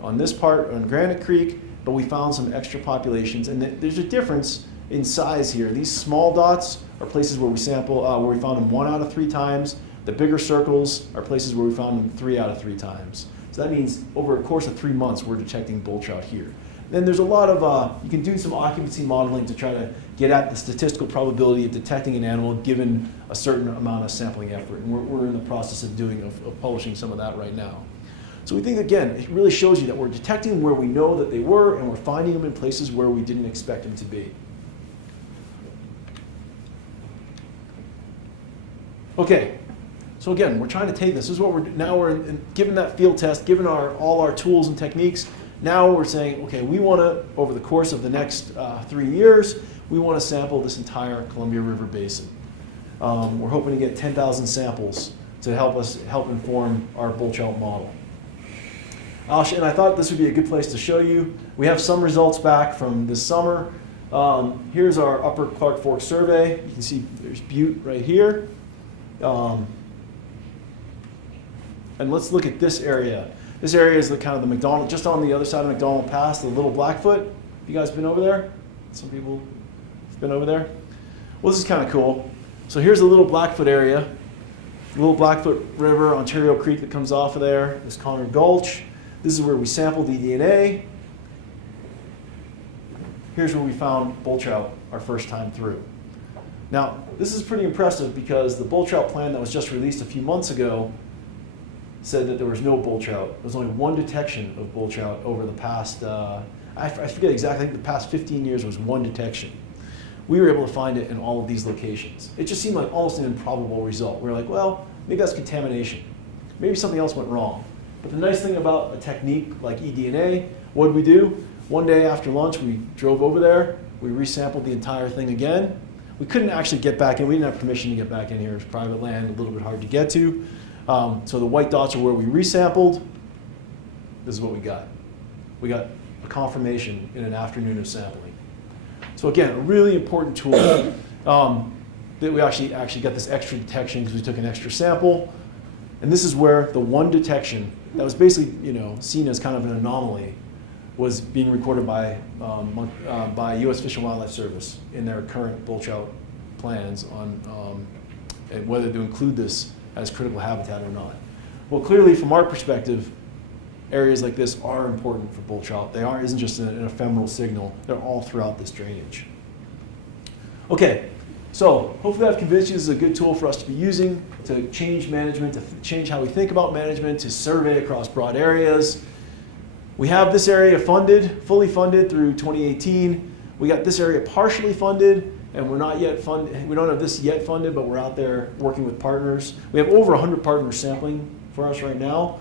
on this part, on Granite Creek, but we found some extra populations, and there's a difference in size here. These small dots are places where we sample, where we found them 1 out of 3 times. The bigger circles are places where we found them 3 out of 3 times. So that means over a course of 3 months, we're detecting bull trout here. Then there's a lot of, you can do some occupancy modeling to try to get at the statistical probability of detecting an animal given a certain amount of sampling effort. And we're in the process of publishing some of that right now. So we think, again, it really shows you that we're detecting where we know that they were, and we're finding them in places where we didn't expect them to be. Okay, so again, we're trying to take this. This is what we're given that field test, given all our tools and techniques. Now we're saying, okay, we want to, over the course of the next 3 years, we want to sample this entire Columbia River Basin. We're hoping to get 10,000 samples to help inform our bull trout model. And I thought this would be a good place to show you. We have some results back from this summer. Here's our Upper Clark Fork survey. You can see there's butte right here. And let's look at this area. This area is the kind of the McDonald, just on the other side of McDonald Pass, the Little Blackfoot. Have you guys been over there? Some people have been over there. Well, this is kind of cool. So here's the Little Blackfoot area. Little Blackfoot River, Ontario Creek that comes off of there. This Connor Gulch. This is where we sampled the DNA. Here's where we found bull trout our first time through. Now, this is pretty impressive because the bull trout plan that was just released a few months ago said that there was no bull trout. There was only one detection of bull trout over the past, I forget exactly, I think the past 15 years was one detection. We were able to find it in all of these locations. It just seemed like almost an improbable result. We were like, well, maybe that's contamination. Maybe something else went wrong. But the nice thing about a technique like eDNA, what did we do? One day after lunch, we drove over there. We resampled the entire thing again. We couldn't actually get back in. We didn't have permission to get back in here. It's private land, a little bit hard to get to. So the white dots are where we resampled. This is what we got. We got a confirmation in an afternoon of sampling. So again, a really important tool that we actually got this extra detection because we took an extra sample. And this is where the one detection that was basically, seen as kind of an anomaly was being recorded by U.S. Fish and Wildlife Service in their current bull trout plans on and whether to include this as critical habitat or not. Well, clearly from our perspective, areas like this are important for bull trout. They isn't just an ephemeral signal. They're all throughout this drainage. Okay, so hopefully I've convinced you this is a good tool for us to be using to change management, to change how we think about management, to survey across broad areas. We have this area funded, fully funded through 2018. We got this area partially funded, and we're not yet funded. We don't have this yet funded, but we're out there working with partners. We have over 100 partners sampling for us right now.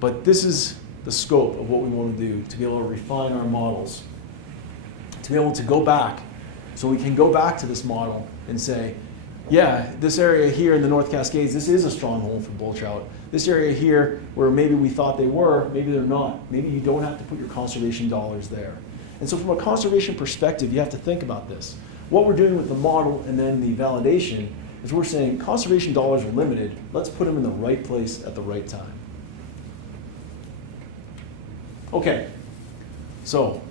But this is the scope of what we want to do to be able to refine our models, to be able to go back, so we can go back to this model and say, yeah, this area here in the North Cascades, this is a stronghold for bull trout. This area here, where maybe we thought they were, maybe they're not. Maybe you don't have to put your conservation dollars there. And so from a conservation perspective, you have to think about this. What we're doing with the model and then the validation is we're saying conservation dollars are limited. Let's put them in the right place at the right time. Okay, so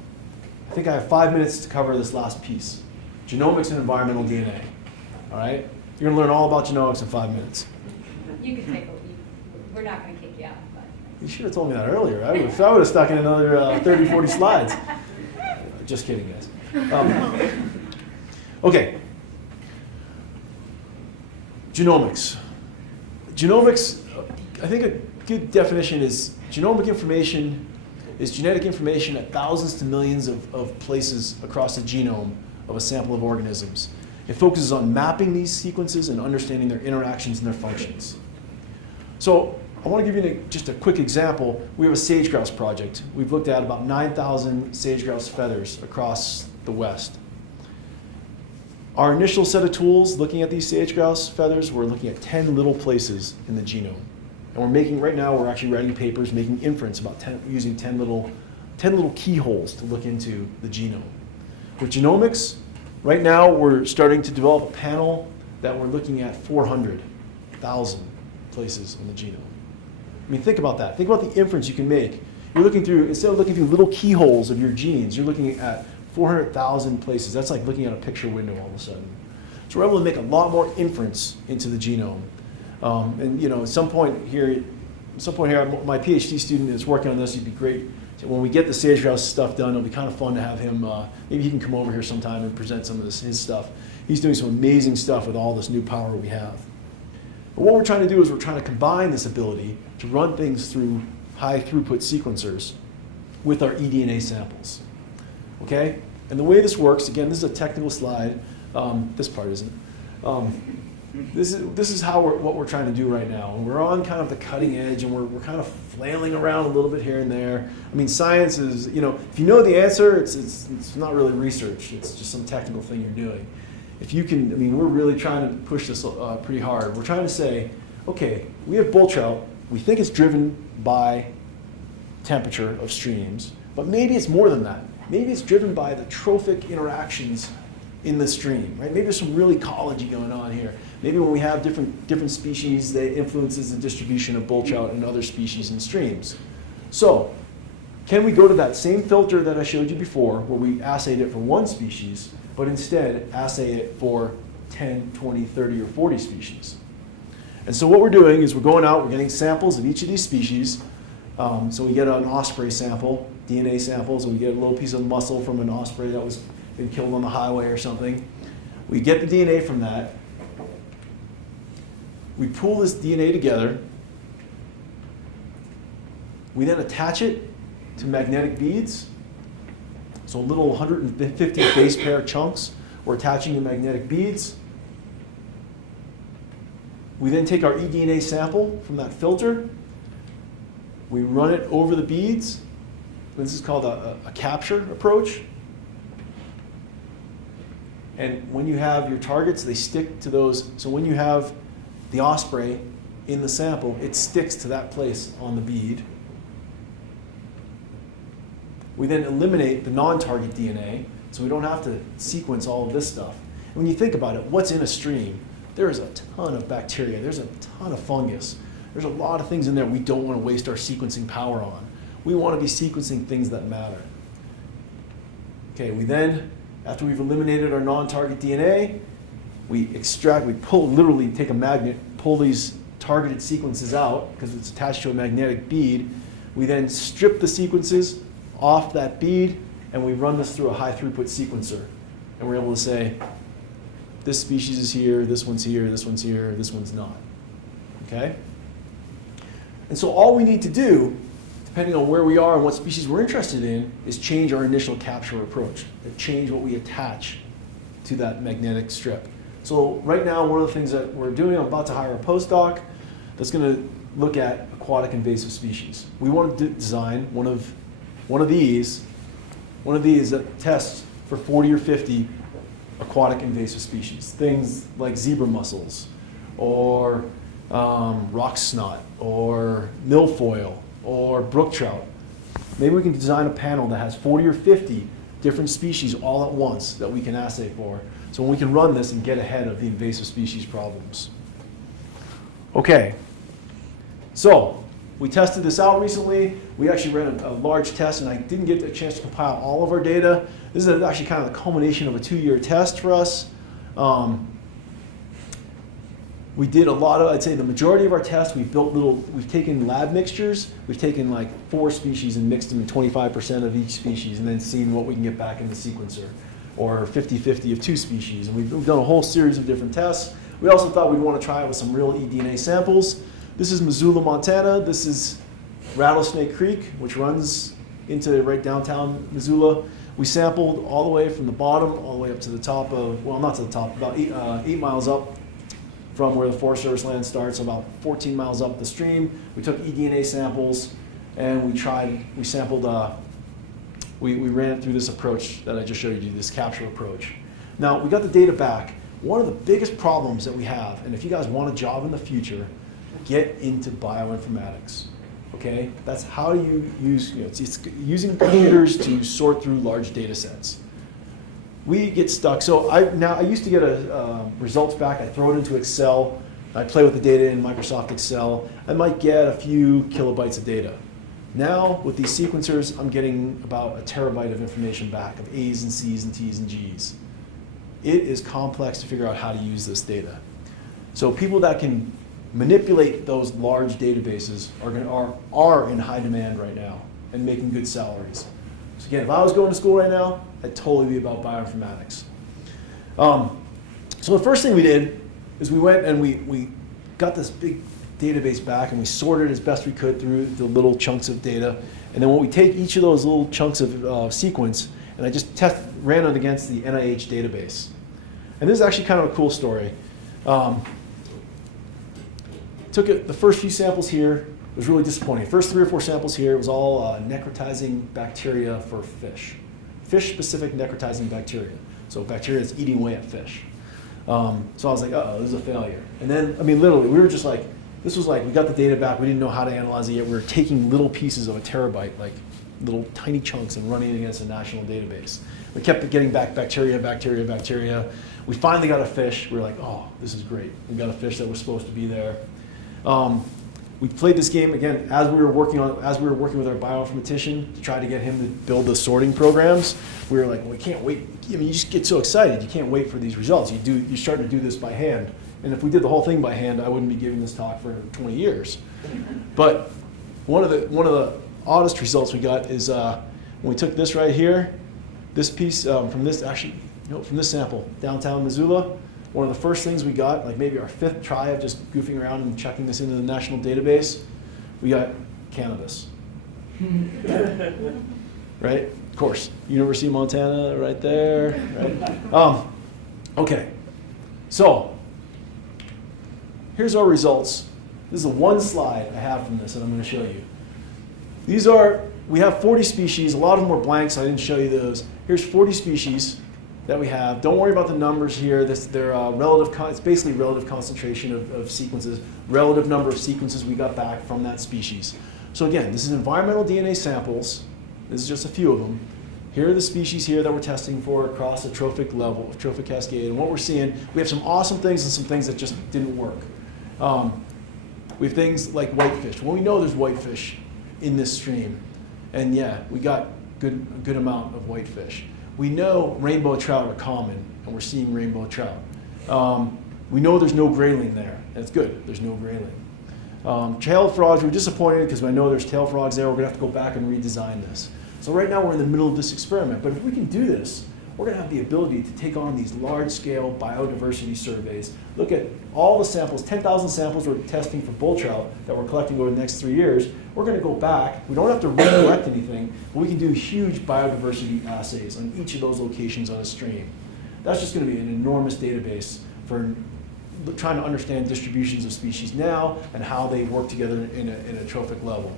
I think I have 5 minutes to cover this last piece. Genomics and environmental DNA. All right? You're going to learn all about genomics in 5 minutes. You can take a leap. We're not going to kick you out. But. You should have told me that earlier. I would have stuck in another 30, 40 slides. Just kidding, guys. Okay. Genomics. Genomics, I think a good definition is genomic information is genetic information at thousands to millions of places across the genome of a sample of organisms. It focuses on mapping these sequences and understanding their interactions and their functions. So I want to give you just a quick example. We have a sage grouse project. We've looked at about 9,000 sage grouse feathers across the West. Our initial set of tools looking at these sage grouse feathers, we're looking at 10 little places in the genome. And we're making, right now, we're actually writing papers making inference about using 10 little keyholes to look into the genome. With genomics, right now we're starting to develop a panel that we're looking at 400,000 places in the genome. I mean, think about that. Think about the inference you can make. You're looking through, instead of looking through little keyholes of your genes, you're looking at 400,000 places. That's like looking at a picture window all of a sudden. So we're able to make a lot more inference into the genome. And at some point here, my PhD student is working on this. It'd be great. So when we get the sage grouse stuff done, it'll be kind of fun to have him, maybe he can come over here sometime and present some of his stuff. He's doing some amazing stuff with all this new power we have. But what we're trying to do is we're trying to combine this ability to run things through high throughput sequencers with our eDNA samples. Okay? And the way this works, again, this is a technical slide. This part isn't. This is how what we're trying to do right now. And we're on kind of the cutting edge, and we're kind of flailing around a little bit here and there. I mean, science is, if you know the answer, it's not really research. It's just some technical thing you're doing. If you can, we're really trying to push this pretty hard. We're trying to say, okay, we have bull trout. We think it's driven by temperature of streams, but maybe it's more than that. Maybe it's driven by the trophic interactions in the stream, right? Maybe there's some real ecology going on here. Maybe when we have different species, they influences the distribution of bull trout and other species in streams. So, can we go to that same filter that I showed you before, where we assayed it for one species, but instead assay it for 10, 20, 30, or 40 species? And so what we're doing is we're going out, we're getting samples of each of these species. So we get an osprey sample, DNA samples, and we get a little piece of muscle from an osprey that was been killed on the highway or something. We get the DNA from that. We pull this DNA together. We then attach it to magnetic beads. So little 150 base pair chunks we're attaching to magnetic beads. We then take our eDNA sample from that filter. We run it over the beads. This is called a capture approach. And when you have your targets, they stick to those. So when you have the osprey in the sample, it sticks to that place on the bead. We then eliminate the non-target DNA, so we don't have to sequence all of this stuff. And when you think about it, what's in a stream? There is a ton of bacteria. There's a ton of fungus. There's a lot of things in there we don't want to waste our sequencing power on. We want to be sequencing things that matter. Okay, we then, after we've eliminated our non-target DNA, we literally take a magnet, pull these targeted sequences out because it's attached to a magnetic bead. We then strip the sequences off that bead, and we run this through a high throughput sequencer. And we're able to say, this species is here, this one's here, this one's here, this one's not. Okay? And so all we need to do, depending on where we are and what species we're interested in, is change our initial capture approach, and change what we attach to that magnetic strip. So right now, one of the things that we're doing, I'm about to hire a postdoc that's going to look at aquatic invasive species. We want to design one of these that tests for 40 or 50 aquatic invasive species. Things like zebra mussels, or rock snot, or milfoil, or brook trout. Maybe we can design a panel that has 40 or 50 different species all at once that we can assay for. So we can run this and get ahead of the invasive species problems. Okay, so we tested this out recently. We actually ran a large test, and I didn't get a chance to compile all of our data. This is actually kind of the culmination of a 2-year test for us. We did a lot of, I'd say the majority of our tests, we've taken lab mixtures. We've taken like 4 species and mixed them in 25% of each species, and then seen what we can get back in the sequencer, or 50-50 of 2 species. And we've done a whole series of different tests. We also thought we'd want to try it with some real eDNA samples. This is Missoula, Montana. This is Rattlesnake Creek, which runs into right downtown Missoula. We sampled all the way from the bottom all the way up to the top of, well, not to the top, about 8 miles up from where the Forest Service land starts, about 14 miles up the stream. We took eDNA samples, and we ran it through this approach that I just showed you, this capture approach. Now, we got the data back. One of the biggest problems that we have, and if you guys want a job in the future, get into bioinformatics. Okay, that's how you use, it's using computers to sort through large data sets. We get stuck. So I used to get results back. I throw it into Excel. I play with the data in Microsoft Excel. I might get a few kilobytes of data. Now with these sequencers, I'm getting about a terabyte of information back of A's and C's and T's and G's. It is complex to figure out how to use this data. So people that can manipulate those large databases are in high demand right now and making good salaries. So again, if I was going to school right now, I'd totally be about bioinformatics. So the first thing we did is we went and we got this big database back, and we sorted as best we could through the little chunks of data. And then when we take each of those little chunks of sequence, and I just ran it against the NIH database. And this is actually kind of a cool story. took it, the first few samples here. It was really disappointing. First 3 or 4 samples here, it was all necrotizing bacteria for fish. Fish-specific necrotizing bacteria. So bacteria that's eating away at fish. So I was like, uh-oh, this is a failure. And then, I mean, literally, we were just like, this was like, we got the data back, we didn't know how to analyze it yet. We were taking little pieces of a terabyte, like little tiny chunks, and running it against a national database. We kept getting back bacteria, bacteria, bacteria. We finally got a fish. We were like, oh, this is great. We got a fish that was supposed to be there. We played this game again as we were working with our bioinformatician to try to get him to build the sorting programs. We were like, well, we can't wait. I mean, you just get so excited. You can't wait for these results. You start to do this by hand. And if we did the whole thing by hand, I wouldn't be giving this talk for 20 years. But one of the oddest results we got is when we took this right here, this piece from this sample, downtown Missoula. One of the first things we got, like maybe our 5th try of just goofing around and checking this into the national database, we got cannabis. Right? Of course, University of Montana right there. Right? Okay, so here's our results. This is the one slide I have from this that I'm going to show you. We have 40 species. A lot of them were blank, so I didn't show you those. Here's 40 species that we have. Don't worry about the numbers here. They're it's basically relative concentration of sequences, relative number of sequences we got back from that species. So again, this is environmental DNA samples. This is just a few of them. Here are the species here that we're testing for across the trophic level, trophic cascade. And what we're seeing, we have some awesome things and some things that just didn't work. We have things like whitefish. Well, we know there's whitefish in this stream. And yeah, we got a good amount of whitefish. We know rainbow trout are common, and we're seeing rainbow trout. We know there's no grayling there. That's good, there's no grayling. Tailed frogs, we're disappointed because I know there's tailed frogs there. We're gonna have to go back and redesign this. So right now we're in the middle of this experiment, but if we can do this, we're gonna have the ability to take on these large-scale biodiversity surveys, look at all the samples, 10,000 samples we're testing for bull trout that we're collecting over the next 3 years. We're gonna go back, we don't have to recollect anything, but we can do huge biodiversity assays on each of those locations on a stream. That's just gonna be an enormous database for trying to understand distributions of species now and how they work together in a trophic level.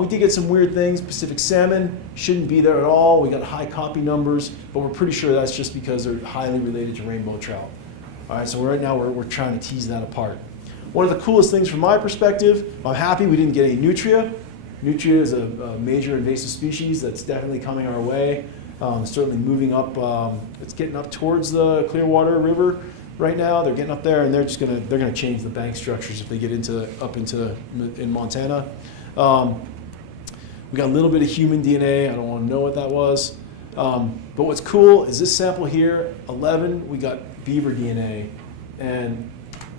We did get some weird things. Pacific salmon shouldn't be there at all. We got high copy numbers, but we're pretty sure that's just because they're highly related to rainbow trout. All right, so right now we're trying to tease that apart. One of the coolest things from my perspective, I'm happy we didn't get any nutria. Nutria is a major invasive species that's definitely coming our way. Certainly moving up, it's getting up towards the Clearwater River right now. They're getting up there, and they're gonna change the bank structures if they get in Montana. We got a little bit of human DNA. I don't want to know what that was. But what's cool is this sample here, 11, we got beaver DNA. And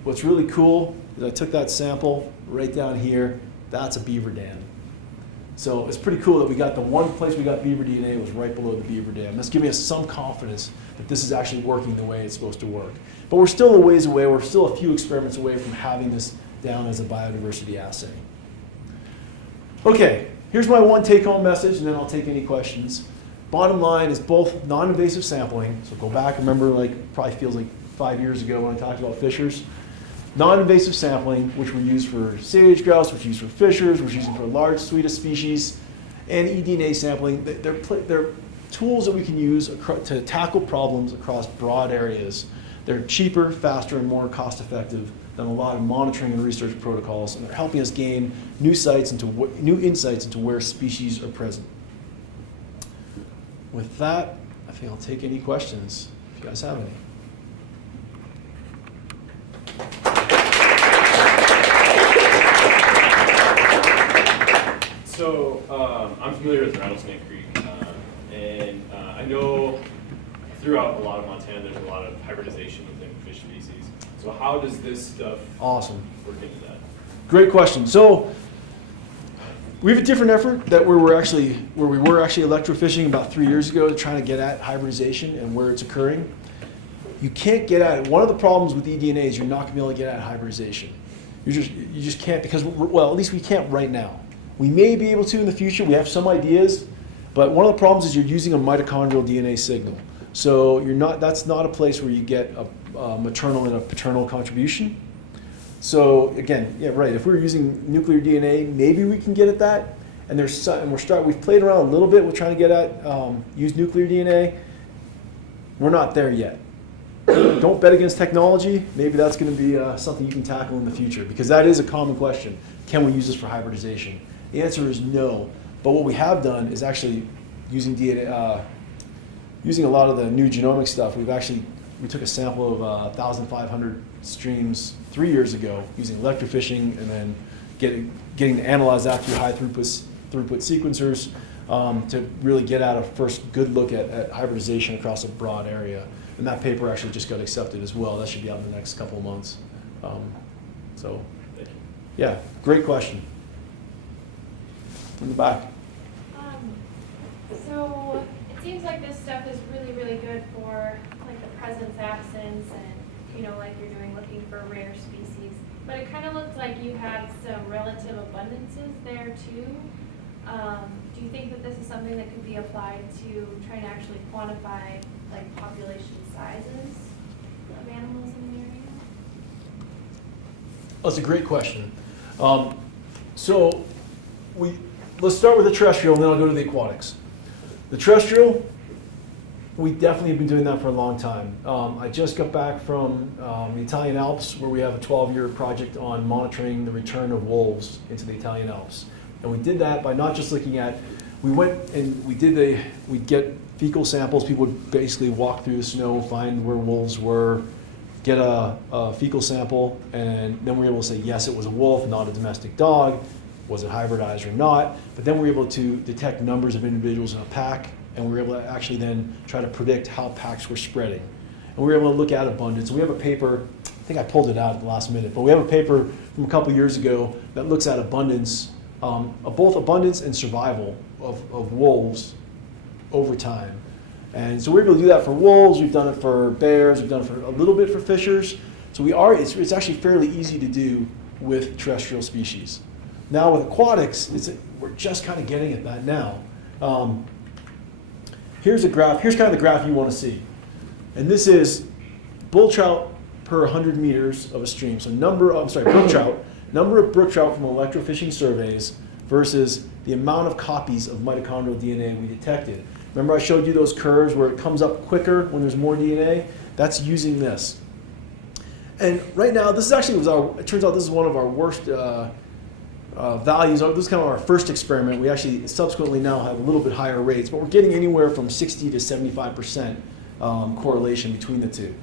what's really cool is I took that sample right down here. That's a beaver dam. So it's pretty cool that we got the one place we got beaver DNA was right below the beaver dam. That's giving us some confidence that this is actually working the way it's supposed to work. But we're still a ways away. We're still a few experiments away from having this down as a biodiversity assay. Okay, here's my one take-home message, and then I'll take any questions. Bottom line is both non-invasive sampling, so go back, remember, like, probably feels like 5 years ago when I talked about fishers. Non-invasive sampling, which we use for sage grouse, which we use for fishers, which we use for a large suite of species, and eDNA sampling, they're tools that we can use to tackle problems across broad areas. They're cheaper, faster, and more cost-effective than a lot of monitoring and research protocols, and they're helping us gain new insights into where species are present. With that, I think I'll take any questions if you guys have any. So I'm familiar with Rattlesnake Creek, and I know throughout a lot of Montana there's a lot of hybridization within fish species. So how does this stuff Awesome. work into that? Great question. So we have a different effort that where we were actually electrofishing about 3 years ago to try to get at hybridization and where it's occurring. You can't get at it. One of the problems with eDNA is you're not going to be able to get at hybridization. You just can't because, well, at least we can't right now. We may be able to in the future. We have some ideas, but one of the problems is you're using a mitochondrial DNA signal. So that's not a place where you get a maternal and a paternal contribution. So again, yeah, right. If we were using nuclear DNA, maybe we can get at that. And we've played around a little bit with trying to get at use nuclear DNA. We're not there yet. Don't bet against technology. Maybe that's going to be something you can tackle in the future, because that is a common question. Can we use this for hybridization? The answer is no. But what we have done is actually using DNA, using a lot of the new genomic stuff. We took a sample of 1,500 streams 3 years ago using electrofishing, and then getting to analyze that through high throughput sequencers to really get at a first good look at hybridization across a broad area. And that paper actually just got accepted as well. That should be out in the next couple of months. So, yeah, great question. In the back. So it seems like this stuff is really, really good for like the presence, absence, and like you're doing looking for rare species. But it kind of looks like you have some relative abundances there too. Do you think that this is something that could be applied to trying to actually quantify like population sizes of animals in the area? That's a great question. Let's start with the terrestrial, and then I'll go to the aquatics. The terrestrial, we definitely have been doing that for a long time. I just got back from the Italian Alps, where we have a 12-year project on monitoring the return of wolves into the Italian Alps. And we did that by not just looking at, we went and we'd get fecal samples. People would basically walk through the snow, find where wolves were, get a fecal sample, and then we were able to say, yes, it was a wolf, not a domestic dog. Was it hybridized or not? But then we were able to detect numbers of individuals in a pack, and we were able to actually then try to predict how packs were spreading. And we were able to look at abundance. We have a paper, I think I pulled it out at the last minute, but we have a paper from a couple years ago that looks at abundance, both abundance and survival of wolves over time. And so we're able to do that for wolves. We've done it for bears. We've done it for a little bit for fishers. So it's actually fairly easy to do with terrestrial species. Now with aquatics, we're just kind of getting at that now. Here's a graph. Here's kind of the graph you want to see. And this is bull trout per 100 meters of a stream. So brook trout, number of brook trout from electrofishing surveys versus the amount of copies of mitochondrial DNA we detected. Remember I showed you those curves where it comes up quicker when there's more DNA? That's using this. And right now, this is actually, it turns out this is one of our worst values. This is kind of our first experiment. We actually subsequently now have a little bit higher rates, but we're getting anywhere from 60 to 75% correlation between the two.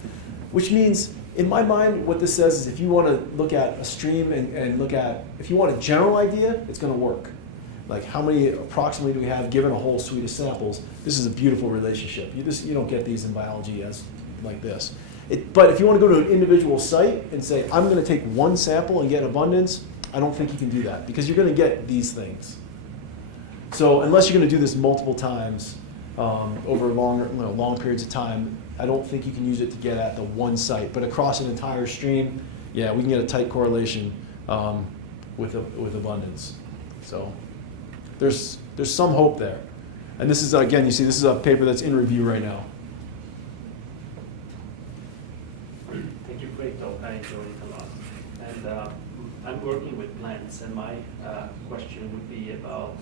Which means, in my mind, what this says is if you want to look at a stream and look at, if you want a general idea, it's going to work. Like how many approximately do we have given a whole suite of samples? This is a beautiful relationship. You don't get these in biology as like this. But if you want to go to an individual site and say, I'm going to take one sample and get abundance, I don't think you can do that because you're going to get these things. So unless you're going to do this multiple times over long periods of time, I don't think you can use it to get at the one site. But across an entire stream, yeah, we can get a tight correlation with abundance. So there's some hope there. And this is, again, you see, this is a paper that's in review right now. Thank you, great talk. I enjoyed it a lot. And I'm working with plants, and my question would be about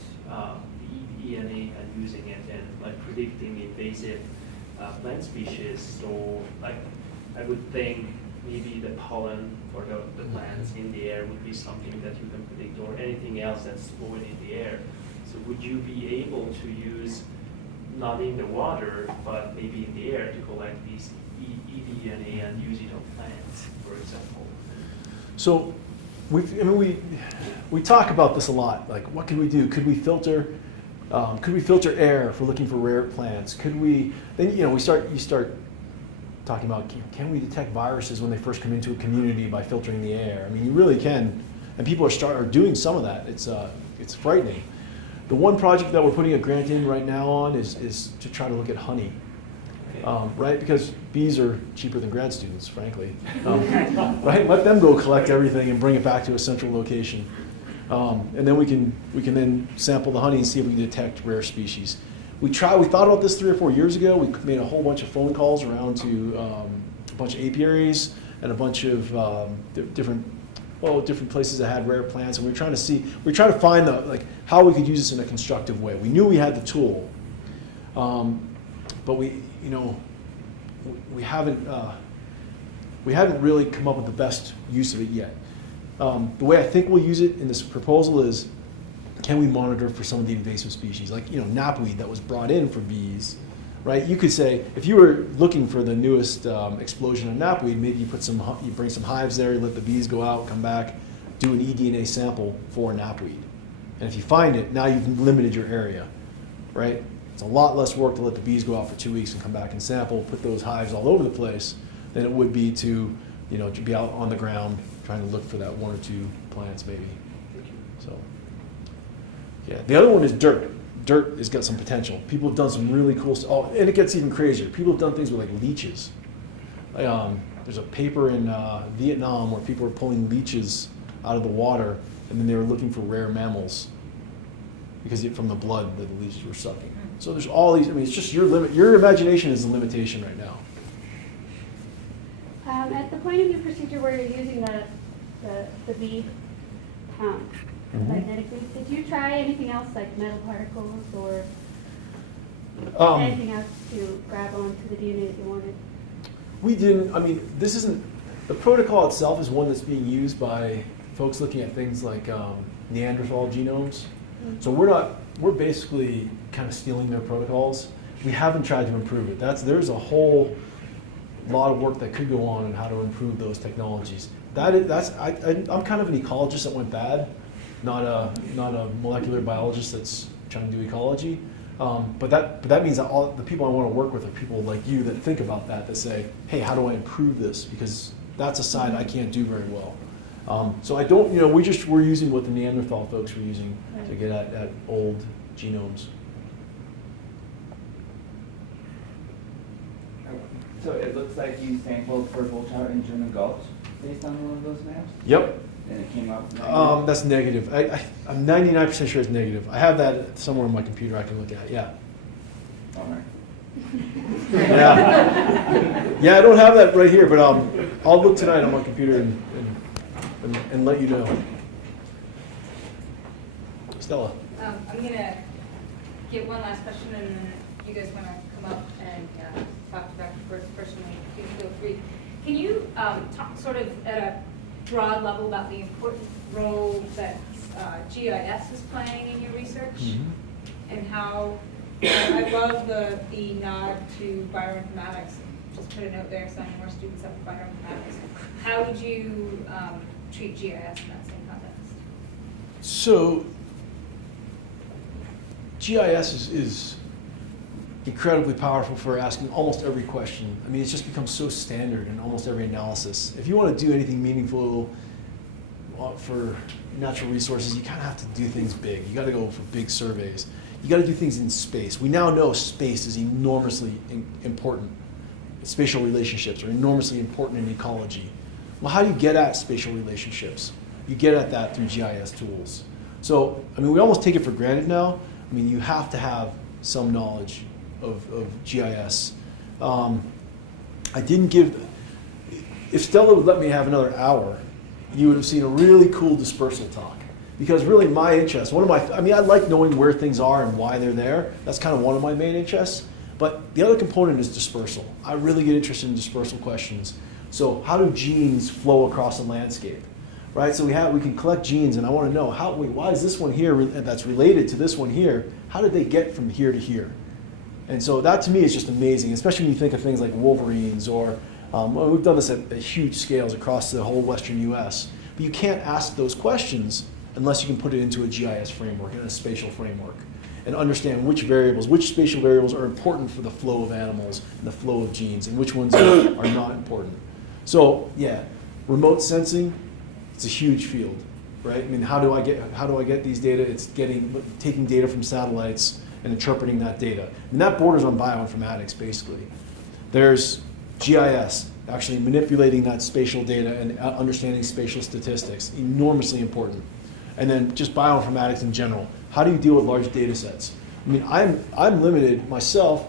DNA and using it in like predicting invasive plant species. So like I would think maybe the pollen for the plants in the air would be something that you can predict, or anything else that's flowing in the air. So would you be able to use, not in the water, but maybe in the air to collect these eDNA and use it on plants, for example? So we talk about this a lot. Like, what could we do? Could we filter air if we're looking for rare plants? Could we? Then you start talking about, can we detect viruses when they first come into a community by filtering the air? I mean, you really can, and people are doing some of that. It's frightening. The one project that we're putting a grant in right now on is to try to look at honey. Right? Because bees are cheaper than grad students, frankly. Right? Let them go collect everything and bring it back to a central location. And then we can then sample the honey and see if we can detect rare species. We thought about this 3 or 4 years ago. We made a whole bunch of phone calls around to a bunch of apiaries and a bunch of different different places that had rare plants, and we were trying to find how we could use this in a constructive way. We knew we had the tool, but we haven't really come up with the best use of it yet. The way I think we'll use it in this proposal is, can we monitor for some of the invasive species, like knapweed that was brought in for bees, right? You could say, if you were looking for the newest explosion of knapweed, maybe you bring some hives there, you let the bees go out, come back, do an eDNA sample for knapweed. And if you find it, now you've limited your area, right? It's a lot less work to let the bees go out for 2 weeks and come back and sample, put those hives all over the place, than it would be to be out on the ground trying to look for that 1 or 2 plants maybe. So, yeah. The other one is dirt. Dirt has got some potential. People have done some really cool stuff. Oh, and it gets even crazier. People have done things with like leeches. There's a paper in Vietnam where people were pulling leeches out of the water, and then they were looking for rare mammals because from the blood that the leeches were sucking. So there's all these. I mean, it's just your limit. Your imagination is the limitation right now. At the point of your procedure where you're using the bee magnetically, did you try anything else like metal particles or anything else to grab onto the DNA that you wanted? We didn't. I mean, this isn't. The protocol itself is one that's being used by folks looking at things like Neanderthal genomes. Mm-hmm. So we're basically kind of stealing their protocols. We haven't tried to improve it. There's a whole lot of work that could go on how to improve those technologies. I'm kind of an ecologist that went bad, not a molecular biologist that's trying to do ecology. But that means that all the people I want to work with are people like you that think about that say, hey, how do I improve this? Because that's a side I can't do very well. So I don't, we're using what the Neanderthal folks were using to get at old genomes. So it looks like you sampled for bull trout in German Gulch based on one of those maps? Yep. And it came up negative? That's negative. I'm 99% sure it's negative. I have that somewhere on my computer I can look at, yeah. All right. Yeah, I don't have that right here, but I'll look tonight on my computer and let you know. Stella. I'm going to get one last question, and then you guys want to come up and talk back and forth personally. You can feel free. Can you talk sort of at a broad level about the important role that GIS is playing in your research? Mm-hmm. And how, I love the nod to bioinformatics. Just put a note there, signing more students up for bioinformatics. How would you treat GIS in that same context? So, GIS is incredibly powerful for asking almost every question. I mean, it's just become so standard in almost every analysis. If you want to do anything meaningful for natural resources, you kind of have to do things big. You got to go for big surveys. You got to do things in space. We now know space is enormously important. Spatial relationships are enormously important in ecology. Well, how do you get at spatial relationships? You get at that through GIS tools. So, I mean, we almost take it for granted now. I mean, you have to have some knowledge of GIS. I didn't give, if Stella would let me have another hour, you would have seen a really cool dispersal talk. Because really my interest, I like knowing where things are and why they're there. That's kind of one of my main interests. But the other component is dispersal. I really get interested in dispersal questions. So how do genes flow across the landscape? Right, so we can collect genes, and I want to know why is this one here that's related to this one here? How did they get from here to here? And so that to me is just amazing, especially when you think of things like wolverines or we've done this at huge scales across the whole western U.S. But you can't ask those questions unless you can put it into a GIS framework and a spatial framework and understand which spatial variables are important for the flow of animals and the flow of genes, and which ones are not important. So yeah, remote sensing. It's a huge field, right? I mean, how do I get these data? It's taking data from satellites and interpreting that data. And that borders on bioinformatics, basically. There's GIS, actually manipulating that spatial data and understanding spatial statistics, enormously important. And then just bioinformatics in general. How do you deal with large data sets? I mean, I'm limited myself,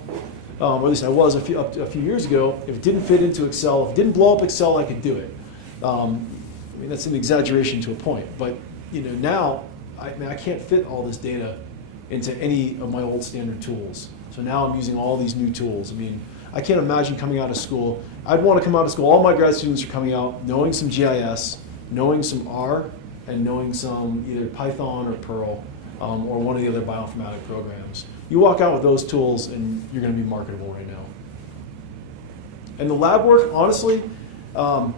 or at least I was a few years ago. If it didn't fit into Excel, if it didn't blow up Excel, I could do it. mean, that's an exaggeration to a point, but now I can't fit all this data into any of my old standard tools. So now I'm using all these new tools. I mean, I can't imagine coming out of school. I'd want to come out of school. All my grad students are coming out knowing some GIS, knowing some R, and knowing some either Python or Perl, or one of the other bioinformatic programs. You walk out with those tools and you're going to be marketable right now. And the lab work, honestly, I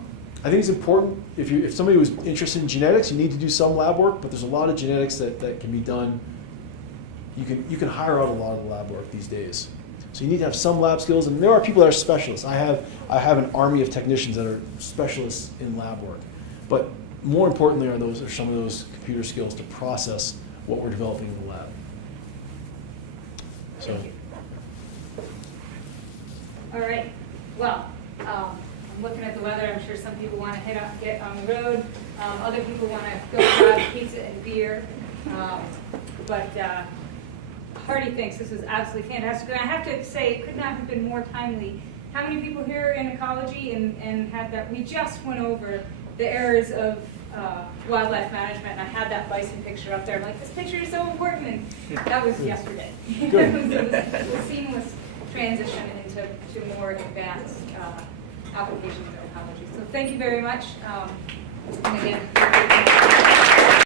think it's important. If somebody was interested in genetics, you need to do some lab work, but there's a lot of genetics that can be done. You can hire out a lot of the lab work these days. So you need to have some lab skills, and there are people that are specialists. I have an army of technicians that are specialists in lab work. But more importantly are some of those computer skills to process what we're developing in the lab. So. Thank you. All right. Well, I'm looking at the weather. I'm sure some people want to get on the road. Other people want to go grab pizza and beer. But Hardy thinks this was absolutely fantastic. And I have to say, it could not have been more timely. How many people here in ecology and have that? We just went over the errors of wildlife management, and I had that bison picture up there. I'm like, this picture is so important, and that was yesterday. It was a seamless transition into more advanced applications of ecology. So thank you very much. And again,